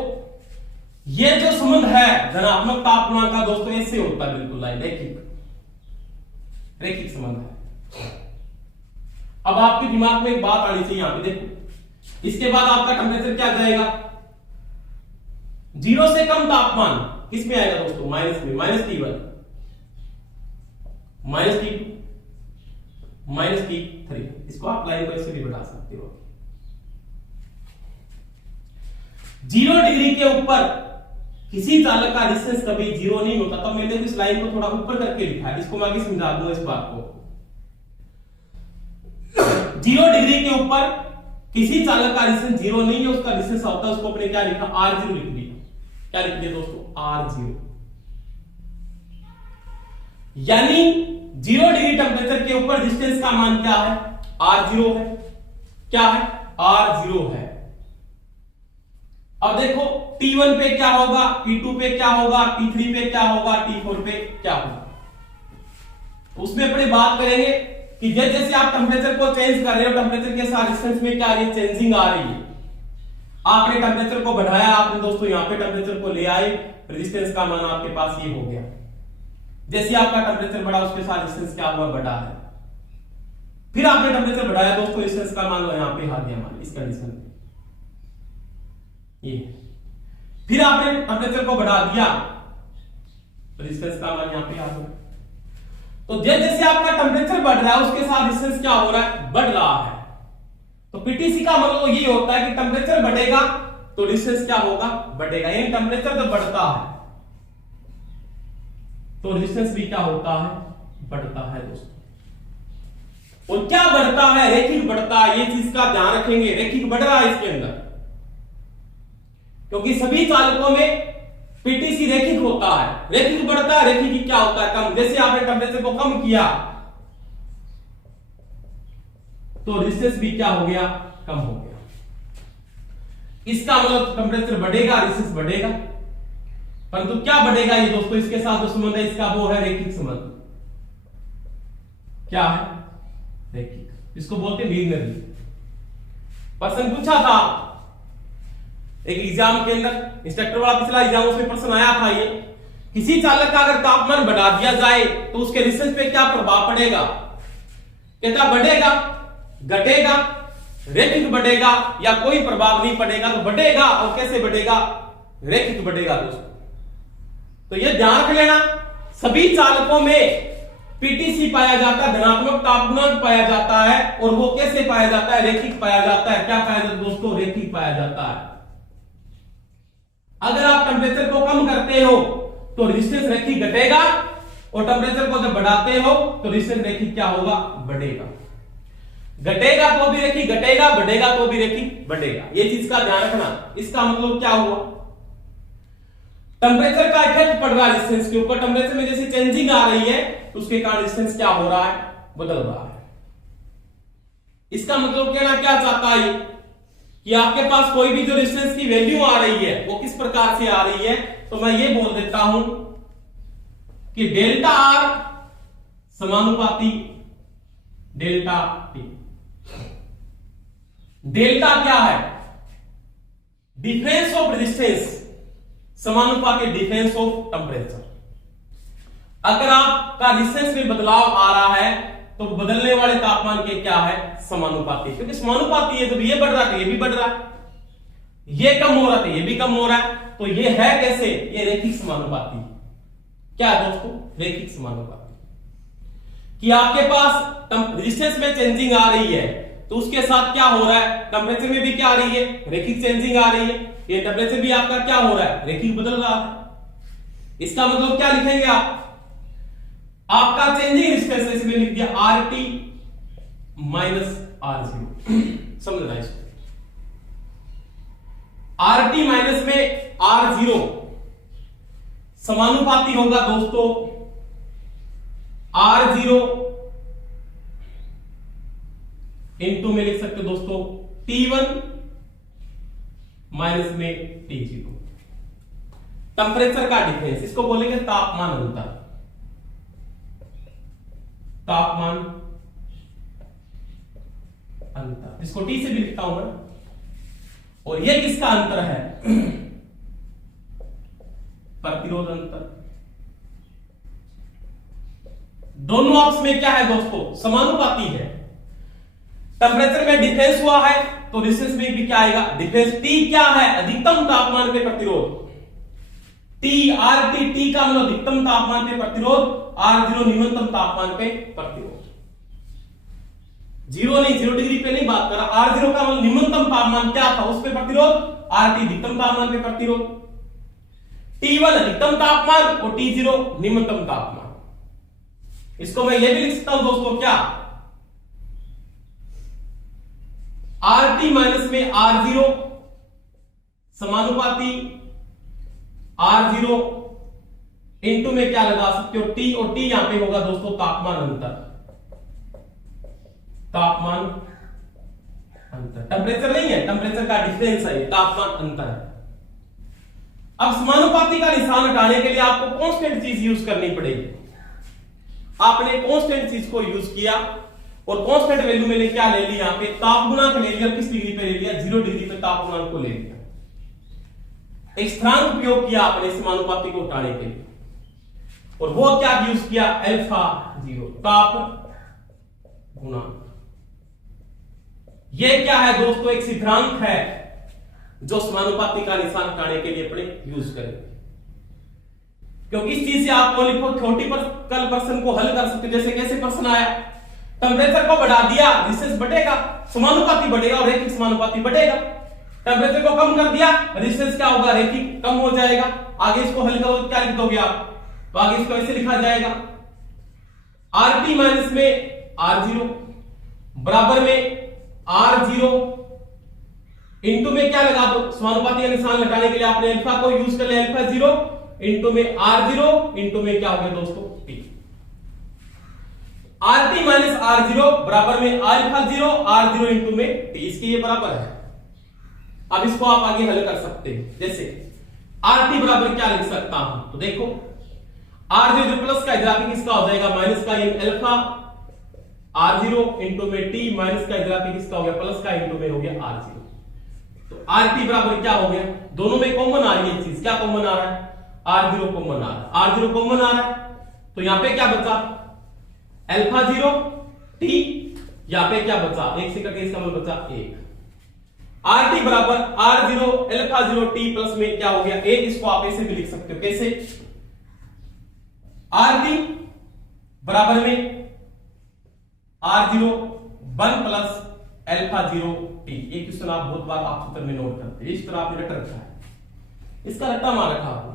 ये जो संबंध है धनात्मक ताप गुणांक का दोस्तों, ऐसे होता है बिल्कुल रैखिक, रैखिक संबंध है। अब आपके दिमाग में एक बात आनी चाहिए, यहां पे देखो, इसके बाद आपका टेम्परेचर क्या जाएगा? 0 से कम तापमान किसमें आएगा दोस्तों? माइनस में, -T1, -T2, -T3। इसको आप लाइन को ऐसे भी बढ़ा सकते हो। 0 डिग्री के ऊपर किसी चालक का रेजिस्टेंस कभी 0 नहीं होता। तो मैंने इस लाइन को थोड़ा ऊपर करके लिखा है, इसको मैं आगे समझा दूंगा इस बात को। 0 डिग्री के ऊपर किसी चालक का रेजिस्टेंस 0 नहीं है, उसका रेजिस्टेंस होता है, उसको अपने क्या लिखा? R0 लिख दिया। क्या लिख दिया दोस्तों? R0। यानी 0 डिग्री टेम्परेचर के ऊपर रेजिस्टेंस का मान क्या है? R0 है। क्या है? R0 है। अब देखो T1 पे क्या होगा, T2 पे क्या होगा, T3 पे क्या होगा, T4 पे क्या होगा। उसमें अपने बात करेंगे कि जैसे जैसे आप टेम्परेचर को चेंज कर रहे हो, टेम्परेचर के साथ रेजिस्टेंस में क्या आ रही है? चेंजिंग आ रही है। आपने टेम्परेचर को बढ़ाया, आपने दोस्तों यहां पे टेम्परेचर को ले आए, रेजिस्टेंस का मान आपके पास ये हो गया। जैसे आपका टेम्परेचर बढ़ा, उसके साथ रेजिस्टेंस क्या हुआ? बढ़ा है। फिर आपने टेम्परेचर बढ़ाया दोस्तों, रेजिस्टेंस का मान यहां पे आ गया मान इस कंडीशन में ये। फिर आपने टेम्परेचर को बढ़ा दिया, रेजिस्टेंस का मान यहां पे आ गया। तो जैसे जैसे आपका टेम्परेचर बढ़ रहा है, उसके साथ रेजिस्टेंस क्या हो रहा है? बढ़ रहा है। तो पीटीसी का मतलब ये होता है कि टेम्परेचर बढ़ेगा तो रेजिस्टेंस क्या होगा? बढ़ेगा। यानी टेम्परेचर जब बढ़ता है तो रेजिस्टेंस भी क्या होता है? बढ़ता है दोस्तों। और क्या बढ़ता है? रैखिक बढ़ता है। ये चीज का ध्यान रखेंगे, रैखिक बढ़ रहा है इसके अंदर, क्योंकि सभी चालकों में पीटीसी रैखिक होता है। रैखिक बढ़ता है, रैखिक क्या होता है? कम। जैसे आपने टेम्परेचर को कम किया तो रेजिस्टेंस भी क्या हो गया? कम हो गया। इसका मतलब टेम्परेचर बढ़ेगा, रेजिस्टेंस बढ़ेगा, परंतु क्या बढ़ेगा ये दोस्तों? इसके साथ जो संबंध है इसका वो है रैखिक संबंध। क्या है? रैखिक। इसको बोलते हैं लीनियरली। प्रश्न पूछा था एक एग्जाम के अंदर, इंस्ट्रक्टर वाला पिछला एग्जाम, उसमें प्रश्न आया था ये, किसी चालक का अगर तापमान बढ़ा दिया जाए तो उसके रेजिस्टेंस पे क्या प्रभाव पड़ेगा? कहता बढ़ेगा, घटेगा, रैखिक बढ़ेगा या कोई प्रभाव नहीं पड़ेगा। तो बढ़ेगा, और कैसे बढ़ेगा? रैखिक बढ़ेगा दोस्तों। तो ये ध्यान रख लेना, सभी चालकों में पीटीसी पाया जाता है, धनात्मक ताप गुणांक पाया जाता है। और वो कैसे पाया जाता है? रैखिक पाया जाता है। क्या पाया जाता है दोस्तों? रैखिक पाया जाता है। अगर आप टेम्परेचर को कम करते हो तो रेजिस्टेंस रैखिक घटेगा, और टेम्परेचर को जब बढ़ाते हो तो रेजिस्टेंस रैखिक क्या होगा? बढ़ेगा। घटेगा तो भी रैखिक घटेगा, बढ़ेगा तो भी रैखिक बढ़ेगा। ये चीज का ध्यान रखना। इसका मतलब क्या हुआ? टेम्परेचर का इफेक्ट पड़ रहा है रेजिस्टेंस के ऊपर। टेम्परेचर में जैसे चेंजिंग आ रही है तो उसके कारण रेजिस्टेंस क्या हो रहा है? बदल रहा है। इसका मतलब कहना क्या चाहता है कि आपके पास कोई भी जो रेजिस्टेंस की वैल्यू आ रही है वो किस प्रकार से आ रही है? तो मैं ये बोल देता हूं कि डेल्टा आर समानुपाती डेल्टा टी। डेल्टा क्या है? डिफरेंस ऑफ रेजिस्टेंस समानुपाती डिफरेंस ऑफ टेम्परेचर। अगर आपका रेजिस्टेंस में बदलाव आ रहा है तो बदलने वाले तापमान के क्या है? समानुपाती। क्योंकि समानुपाती है, जब ये बढ़ रहा है तो ये भी बढ़ रहा है, ये कम हो रहा है तो ये भी कम हो रहा है। तो ये है कैसे? ये रैखिक समानुपाती। क्या है दोस्तों? रैखिक समानुपाती। कि आपके पास रेजिस्टेंस में चेंजिंग आ रही है तो उसके साथ क्या हो रहा है? टेम्परेचर में भी क्या आ रही है? रैखिक चेंजिंग आ रही है। ये टेम्परेचर भी आपका क्या हो रहा है, रेखिक बदल रहा है। इसका मतलब क्या लिखेंगे आप, आपका चेंजिंग रेजिस्टेंस इसमें लिख दिया RT माइनस R0। समझना इसको, RT माइनस में R0 समानुपाती होगा दोस्तों R0 इंटू में लिख सकते दोस्तों T1 माइनस में T0। टेम्परेचर का डिफरेंस, इसको बोलेंगे तापमान अंतर। तापमान अंतर, इसको T से भी लिखता हूं मैं। और ये किसका अंतर है, प्रतिरोध अंतर। दोनों आपस में क्या है दोस्तों, समानुपाती है। टेम्परेचर में डिफरेंस हुआ है तो रेजिस्टेंस में भी क्या आएगा, डिफरेंस। T क्या है, अधिकतम तापमान पे प्रतिरोध। T RT, T का मतलब अधिकतम तापमान पे प्रतिरोध, R0 न्यूनतम तापमान पे प्रतिरोध। जीरो नहीं, 0 डिग्री पे नहीं बात कर रहा। R0 का मतलब न्यूनतम तापमान क्या था उस पे प्रतिरोध, RT अधिकतम तापमान पे प्रतिरोध। T1 अधिकतम तापमान और T0 न्यूनतम तापमान। इसको मैं ये भी लिख सकता हूं दोस्तों क्या, RT माइनस में R0 समानुपाती R0 इंटू में क्या लगा सकते हो T, और T यहां पे होगा दोस्तों तापमान अंतर। तापमान अंतर, टेम्परेचर नहीं है, टेम्परेचर का डिफरेंस है, तापमान अंतर है। अब समानुपाती का निशान हटाने के लिए आपको कांस्टेंट चीज यूज करनी पड़ेगी। आपने कांस्टेंट चीज को यूज किया और कांस्टेंट वैल्यू मैंने क्या ले ली, यहां पे ताप गुणांक ले लिया। किस डिग्री पे ले लिया, 0 डिग्री पे ताप गुणांक को ले लिया। एक स्थिरांक उपयोग किया आपने समानुपाती को हटाने के लिए, और वो क्या यूज किया, अल्फा 0, ताप गुणांक। ये क्या है दोस्तों, एक सिद्धांत है जो समानुपाती का निशान हटाने के लिए अपने यूज करेंगे। क्योंकि इस चीज से आप थ्योरेटिकल प्रश्न को हल कर सकते। जैसे कैसे प्रश्न आया, टेम्परेचर को बढ़ा दिया, रेजिस्टेंस बढ़ेगा, समानुपाती बढ़ेगा और रैखिक समानुपाती बढ़ेगा। टेम्परेचर को कम कर दिया, रेजिस्टेंस क्या होगा, रैखिक कम हो जाएगा। आगे इसको हल करो, क्या लिख दोगे आप, तो आगे इसको ऐसे लिखा जाएगा, RT माइनस में R0 बराबर में R0 इंटू में क्या लगा दो, समानुपाती का निशान लगाने के लिए आपने अल्फा को यूज कर लिया, अल्फा 0 इंटू में R0 इंटू में क्या हो गया दोस्तों T। RT माइनस R0 बराबर में अल्फा 0 R0 इंटू में T, इसके ये बराबर है। अब इसको आप आगे हल कर सकते हैं। जैसे RT बराबर क्या लिख सकता हूं, तो देखो R0 जो प्लस का इधर आके किसका हो जाएगा, माइनस का, यानी अल्फा R0 इंटू में T, माइनस का इधर आके किसका हो गया, प्लस का इंटू में हो गया R0। तो RT बराबर क्या हो गया, दोनों में कॉमन आ रही है चीज, क्या कॉमन आ रहा है, R0 कॉमन आ रहा है, R0 कॉमन आ रहा है। तो यहां पे क्या बचा, अल्फा 0 T, यहां पे क्या बचा, एक से कटे इसका मतलब बचा 1। RT बराबर R0 अल्फा 0 T प्लस में क्या हो गया 1। इसको आप ऐसे भी लिख सकते हो, कैसे, RT बराबर में R0 1 प्लस अल्फा 0 T। एक क्वेश्चन आप बहुत बार आप सूत्र में नोट करते हैं, इस तरह आपने रट रखा है, इसका रट्टा मार रखा आपने।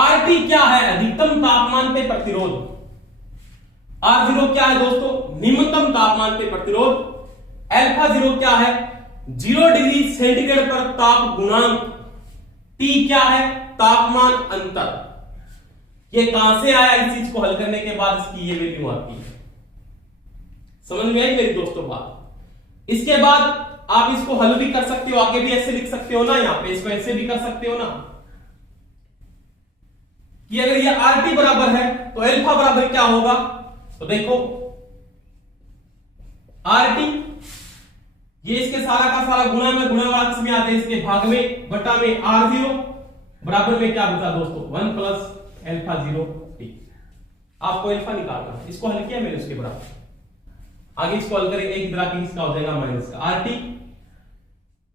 RT क्या है, अधिकतम तापमान पे प्रतिरोध। R0 क्या है दोस्तों, निम्नतम तापमान पे प्रतिरोध। अल्फा 0 क्या है, 0 डिग्री सेंटीग्रेड पर ताप गुणांक। T क्या है, तापमान अंतर। ये कहां से आया, इस चीज को हल करने के बाद इसकी ये वैल्यू आती है। समझ में आई मेरी दोस्तों बात। इसके बाद आप इसको हल भी कर सकते हो, आगे भी ऐसे लिख सकते हो ना, यहां पे इसको ऐसे भी कर सकते हो ना, कि अगर ये RT बराबर है तो अल्फा बराबर क्या होगा, तो देखो RT ये इसके सारा का सारा गुणा में, गुणा वाला किसमें आते हैं, इसके भाग में, बटा में R0 बराबर में क्या बचा दोस्तों 1 प्लस अल्फा 0 T। आपको अल्फा निकालना है, इसको हल किया मैंने उसके बराबर। आगे इसको हल करेंगे, एक इधर की इसका हो जाएगा माइनस का RT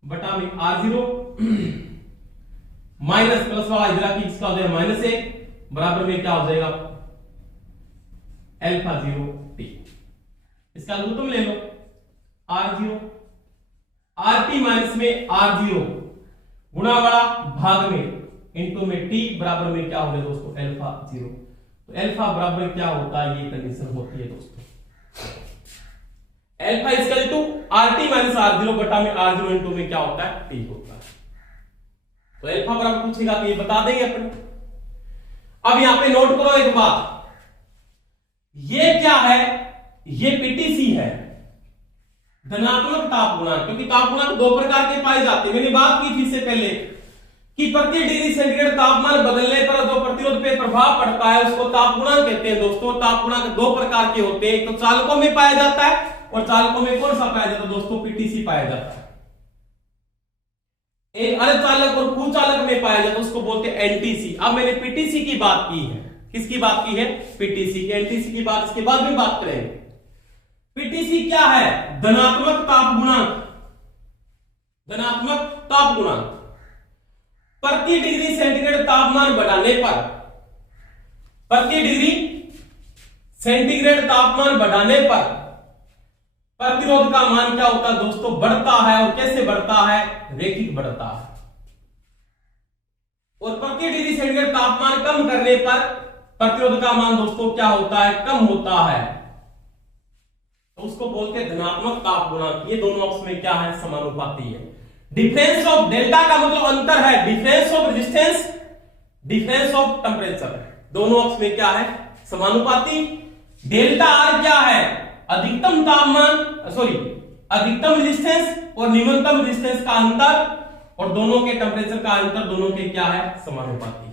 बटा में R0 माइनस प्लस वाला इधर की इसका हो जाएगा माइनस 1 बराबर में क्या हो जाएगा अल्फा 0 T। इसका तुम ले लो R0 RT माइनस में R0 गुणा वाला भाग में इंटू में T बराबर में क्या हो गया दोस्तों अल्फा 0। तो अल्फा बराबर क्या होता है, ये कंडीशन होती है दोस्तों। Alpha equal to RT minus R0 बटा में R0 इंटू में क्या होता है T होता है। तो अल्फा बराबर पूछेगा तो ये बता देंगे अपने। अब यहां पे नोट करो एक बात, ये क्या है, ये पीटीसी है, धनात्मक ताप गुणांक, क्योंकि ताप गुणांक दो प्रकार के पाए जाते हैं। मैंने बात की थी इससे पहले कि प्रति डिग्री सेंटीग्रेड तापमान बदलने पर जो प्रतिरोध पे प्रभाव पड़ता है उसको ताप गुणांक कहते हैं दोस्तों। ताप गुणांक दो प्रकार के होते हैं, एक तो चालकों में पाया जाता है और चालकों में कौन सा पाया जाता है दोस्तों, पीटीसी पाया जाता है। एक अर्धचालक और कुचालक में पाया जाता है, उसको बोलते हैं एनटीसी। अब मैंने पीटीसी की बात की है, किसकी बात की है, पीटीसी की। एनटीसी की बात इसके बाद भी बात करेंगे। पीटीसी क्या है, धनात्मक ताप गुणांक, धनात्मक ताप गुणांक। प्रति डिग्री सेंटीग्रेड तापमान बढ़ाने पर, प्रति डिग्री सेंटीग्रेड तापमान बढ़ाने पर प्रतिरोध का मान क्या होता है दोस्तों, बढ़ता है। और कैसे बढ़ता है, रैखिक बढ़ता है। और प्रति डिग्री सेंटीग्रेड तापमान कम करने पर प्रतिरोध का मान दोस्तों क्या होता है, कम होता है। तो उसको बोलते हैं धनात्मक ताप गुणांक। ये दोनों अक्ष में क्या है, समानुपाती है। डिफरेंस ऑफ डेल्टा का मतलब अंतर है, difference of resistance, difference of temperature, दोनों अक्ष में क्या है, समानुपाती। डेल्टा आर क्या है, अधिकतम तापमान, सॉरी अधिकतम रेजिस्टेंस और न्यूनतम रेजिस्टेंस का अंतर, और दोनों के टेंपरेचर का अंतर, दोनों के क्या है, समानुपाती।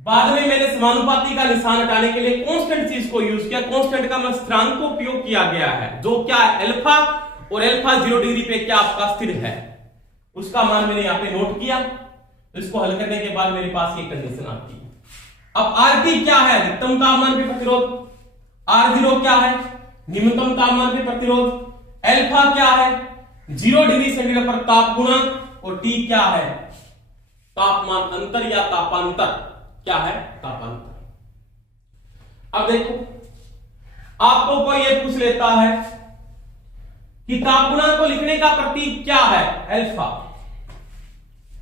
बाद में मैंने समानुपाती का निशान हटाने के लिए कांस्टेंट चीज को यूज किया। कांस्टेंट का मतलब स्थिरांक को उपयोग किया गया है, जो क्या है अल्फा, और अल्फा 0 डिग्री पे क्या आपका स्थिर है, उसका मान मैंने यहां पे नोट किया। तो इसको हल करने के बाद मेरे पास ये कंडीशन आती है। अब आरटी क्या है, अधिकतम तापमान पे प्रतिरोध, R0 क्या है, न्यूनतम तापमान पे प्रतिरोध, अल्फा क्या है 0 डिग्री सेंटीग्रेड पर ताप गुणांक, और T क्या है तापमान अंतर या तापांतर, क्या है तापांतर। अब देखो, आपको कोई ये पूछ लेता है कि ताप गुणांक को लिखने का प्रतीक क्या है, अल्फा।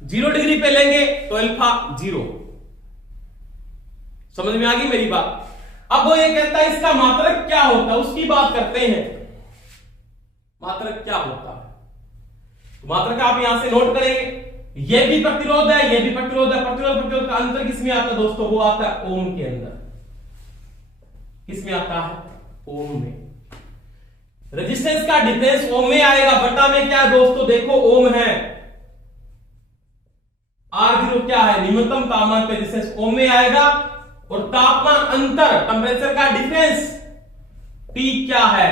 0 डिग्री पे लेंगे तो अल्फा 0। समझ में आ गई मेरी बात। अब वो ये कहता है इसका मात्रक क्या होता है, उसकी बात करते हैं। मात्रक क्या होता है, मात्रक आप यहां से नोट करेंगे। ये भी प्रतिरोध है, ये भी प्रतिरोध है। प्रतिरोध का अंतर किसमें आता है दोस्तों, वो आता है ओम के अंदर। किसमें आता है, ओम में। रेजिस्टेंस का डिफरेंस ओम में आएगा, बटा में क्या है दोस्तों, देखो ओम है। R0 क्या है, न्यूनतम तापमान पे रेजिस्टेंस ओम में आएगा, और तापमान अंतर, टेंपरेचर का डिफरेंस T क्या है,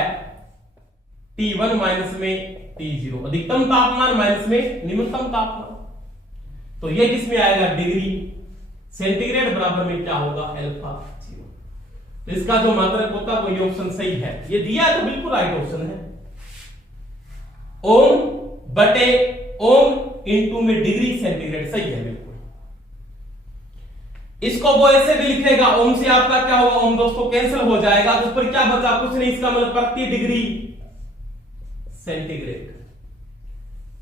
T1 माइनस में T0, अधिकतम तापमान माइनस में न्यूनतम तापमान। तो ये किसमें आएगा, डिग्री सेंटीग्रेड बराबर में क्या होगा, अल्फा 0। तो इसका जो मात्रक होता है वो ये ऑप्शन सही है। ये दिया है तो बिल्कुल राइट ऑप्शन है। ओम बटे ओम इंटू में डिग्री सेंटीग्रेड, सही है बिल्कुल। इसको वो ऐसे भी लिखेगा, ओम से आपका क्या होगा, ओम दोस्तों कैंसिल हो जाएगा, तो ऊपर क्या बचा, कुछ नहीं। इसका मतलब प्रति डिग्री सेंटीग्रेड,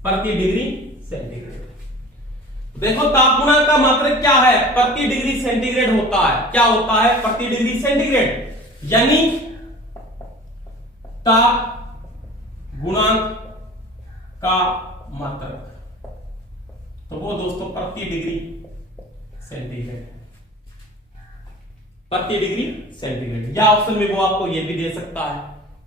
प्रति डिग्री सेंटीग्रेड। देखो ताप गुणांक का मात्रक क्या है, प्रति डिग्री सेंटीग्रेड होता है। क्या होता है, प्रति डिग्री सेंटीग्रेड, यानी ताप गुणांक का मात्रक, तो वो दोस्तों प्रति डिग्री सेंटीग्रेड, प्रति डिग्री सेंटीग्रेड। या ऑप्शन में वो आपको ये भी दे सकता है,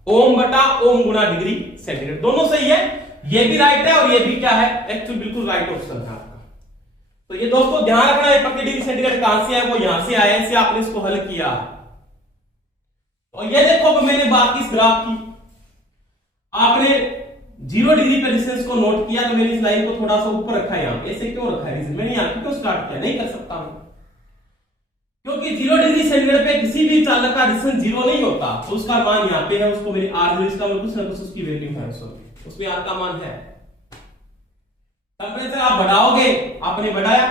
ओम बटा ओम गुणा डिग्री सेंटीग्रेड। दोनों सही है, ये भी राइट है और ये भी क्या है, एक्चुअल बिल्कुल राइट ऑप्शन है आपका। तो ये दोस्तों ध्यान रखना है, प्रति डिग्री सेंटीग्रेड कहां से आया, वो यहां से आया, इससे आपने इसको हल किया। और ये देखो मैंने बात की इस ग्राफ की, आपने 0 डिग्री पे रेजिस्टेंस को नोट किया, तो मैंने इस लाइन को थोड़ा सा ऊपर रखा है यहां। ऐसे क्यों रखा है रीजन, मैंने यहां क्यों स्टार्ट किया, नहीं कर सकता हूं, क्योंकि 0 डिग्री सेंटीग्रेड पे किसी भी चालक का रेजिस्टेंस 0 नहीं होता, तो उसका मान यहां पे है, उसको मेरे R0 इसका मतलब कुछ ना कुछ उसकी वैल्यू है, उसमें R का मान है। टेंपरेचर आप बढ़ाओगे, आपने बढ़ाया,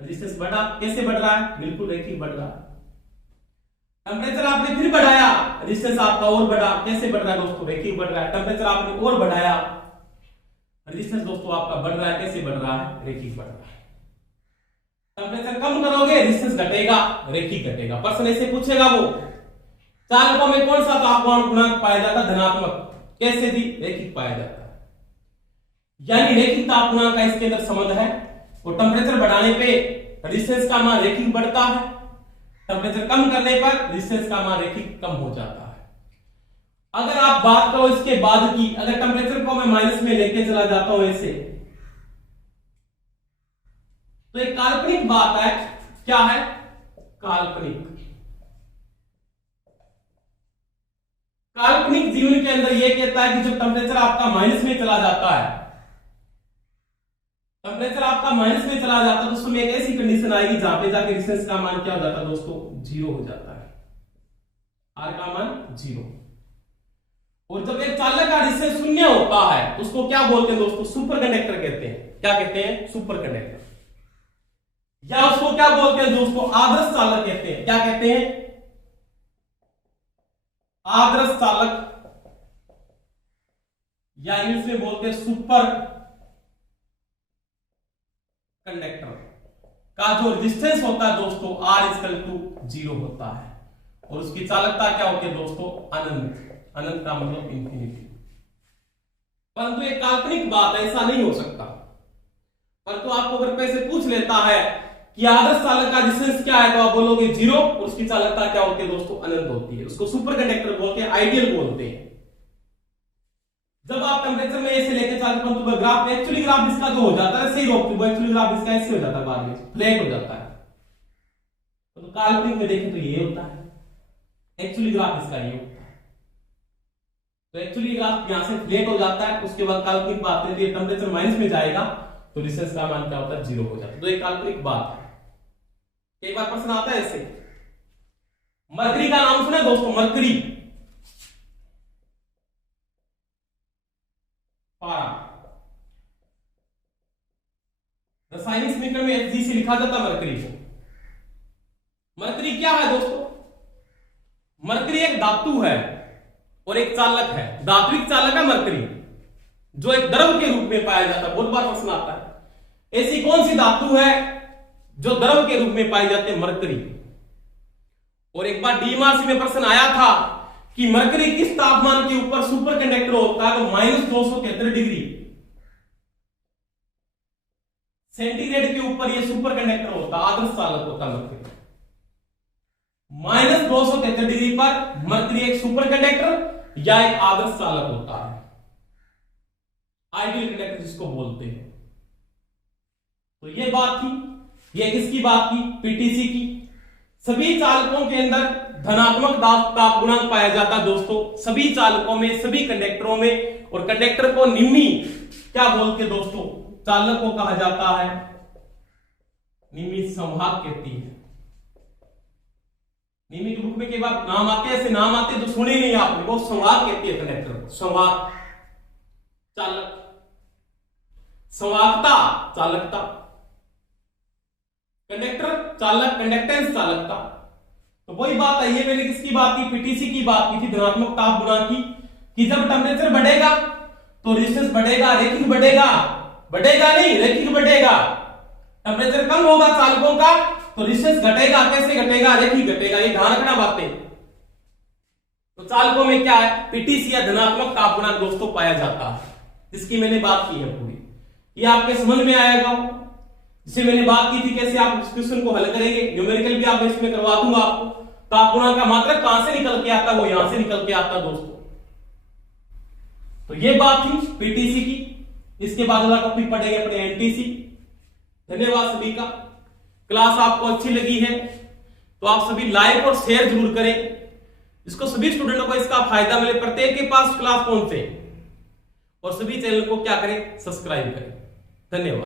रेजिस्टेंस बढ़ा, कैसे बढ़ रहा है, बिल्कुल रैखिक बढ़ रहा है। टेम्परेचर आपने फिर बढ़ाया, रेजिस्टेंस आपका और बढ़ा। कैसे बढ़ रहा है दोस्तों? रैखिक बढ़ रहा है। टेम्परेचर आपने और बढ़ाया, रेजिस्टेंस दोस्तों आपका बढ़ रहा है। कैसे बढ़ रहा है? रैखिक बढ़ रहा है। टेम्परेचर कम करोगे, रेजिस्टेंस घटेगा, रैखिक घटेगा। प्रश्न ऐसे पूछेगा वो, चालकों में कौन सा तापमान गुणांक पाया जाता है? धनात्मक। कैसे जी? रैखिक पाया जाता है। यानी रैखिक तापमान का इसके अंदर संबंध है। वो टेम्परेचर बढ़ाने पे रेजिस्टेंस का मान रैखिक बढ़ता है, टेम्परेचर कम करने पर रेजिस्टेंस का मान रैखिक कम हो जाता है। अगर आप बात करो इसके बाद की, अगर टेम्परेचर को मैं माइनस में लेके चला जाता हूं ऐसे, तो एक काल्पनिक बात है। क्या है? काल्पनिक। काल्पनिक जीवन के अंदर यह कहता है कि जब टेम्परेचर आपका माइनस में चला जाता है, टेम्परेचर आपका माइनस में चला जाता है, तो उसमें एक ऐसी कंडीशन आएगी जहां पे जाके रेजिस्टेंस का मान क्या हो जाता है दोस्तों? जीरो हो जाता है। आर का मान जीरो। और जब एक चालक का रेजिस्टेंस शून्य होता है उसको क्या बोलते हैं दोस्तों? सुपर कंडक्टर कहते हैं। क्या कहते हैं? Super conductor. या उसको क्या बोलते हैं दोस्तों? आदर्श चालक कहते हैं। क्या कहते हैं? आदर्श चालक, या इंग्लिश में बोलते हैं सुपर कंडक्टर का जो रेजिस्टेंस होता है दोस्तों R जीरो होता है, और उसकी चालकता क्या होती है दोस्तों? अनंत। अनंत का मतलब इंफिनिटी। परंतु एक काल्पनिक बात है, ऐसा नहीं हो सकता। परंतु आपको अगर पैसे पूछ लेता है कि आदर्श चालक का रेजिस्टेंस क्या है, तो आप बोलोगे जीरो, और उसकी चालकता क्या होती है दोस्तों? अनंत होती है। उसको सुपर कंडक्टर बोलते हैं, आइडियल बोलते हैं। जब आप टेम्परेचर में ऐसे लेके चलते हो तो ग्राफ, एक्चुअली ग्राफ इसका जो हो जाता है सही रोकती, वो एक्चुअली ग्राफ इसका ऐसे हो जाता है, बाद में फ्लैट हो जाता है। तो काल्पनिक में देखें तो ये होता है, एक्चुअली ग्राफ इसका ये होता है। तो एक्चुअली ग्राफ यहां से फ्लैट हो जाता है। उसके बाद काल्पनिक बात है, टेम्परेचर माइनस में जाएगा तो रेजिस्टेंस का मान क्या होता है? जीरो हो जाता है। तो ये काल्पनिक बात है। एक बार प्रश्न आता है ऐसे, मरकरी का नाम सुना दोस्तों? मरकरी, पारा, रासायनिक समीकरण में Hg से लिखा जाता मरकरी को। मरकरी क्या है दोस्तों? मरकरी एक धातु है और एक चालक है। धात्विक चालक है मरकरी, जो एक द्रव के रूप में पाया जाता है। बहुत बार प्रश्न आता है, ऐसी कौन सी धातु है जो द्रव के रूप में पाई जाती है? मरकरी। और एक बार डीएमआरसी में प्रश्न आया था कि मरकरी किस तापमान के ऊपर सुपर कंडक्टर होता है? तो -273 डिग्री सेंटीग्रेड के ऊपर यह सुपर कंडक्टर होता है, आदर्श चालक होता है मरकरी। -273 डिग्री पर मरकरी एक सुपर कंडक्टर या एक आदर्श चालक होता है, आइडियल कंडक्टर जिसको बोलते हैं। तो ये बात थी, ये किसकी बात की? पीटीसी की। सभी चालकों के अंदर धनात्मक ताप गुणांक पाया जाता है दोस्तों, सभी चालकों में, सभी कंडक्टरों में। और कंडक्टर को निम्नी क्या बोलते हैं दोस्तों? चालक को कहा जाता है निम्नी संवाहक कहती है। निम्नी की बुक में कई बार नाम आते हैं, ऐसे नाम आते हैं जो सुने नहीं आपने, वो संवाहक कहती है कंडक्टर को। संवाहक, चालक, संवाहकता, चालकता, कंडक्टर, चालक, कंडक्टेंस, चालकता। तो वही बात है, ये मैंने किसकी बात की? पीटीसी की बात की थी, धनात्मक ताप गुणांक की, कि जब टेम्परेचर बढ़ेगा तो रेजिस्टेंस बढ़ेगा, रैखिक बढ़ेगा, बढ़ेगा नहीं रैखिक बढ़ेगा। टेम्परेचर कम होगा चालकों का तो रेजिस्टेंस घटेगा। कैसे घटेगा? रैखिक घटेगा। ये ध्यान रखना बातें। तो चालकों में क्या है? पीटीसी या धनात्मक ताप गुणांक दोस्तों पाया जाता है, जिसकी मैंने बात की है पूरी। ये आपके समझ में आएगा, जिसे मैंने बात की थी कैसे आप इस क्वेश्चन को हल करेंगे। न्यूमेरिकल भी आप इसमें करवा दूंगा आपको। ताप गुणांक का मात्रक कहां से निकल के आता है? वो यहां से निकल के आता है दोस्तों। तो ये बात थी पीटीसी की। इसके बाद अगला टॉपिक पढ़ेंगे अपने एनटीसी। धन्यवाद सभी का। क्लास आपको अच्छी लगी है तो आप सभी लाइक और शेयर जरूर करें, इसको सभी स्टूडेंटों को इसका फायदा मिले, प्रत्येक के पास क्लास पहुंचे। और सभी चैनल को क्या करें? सब्सक्राइब करें। धन्यवाद।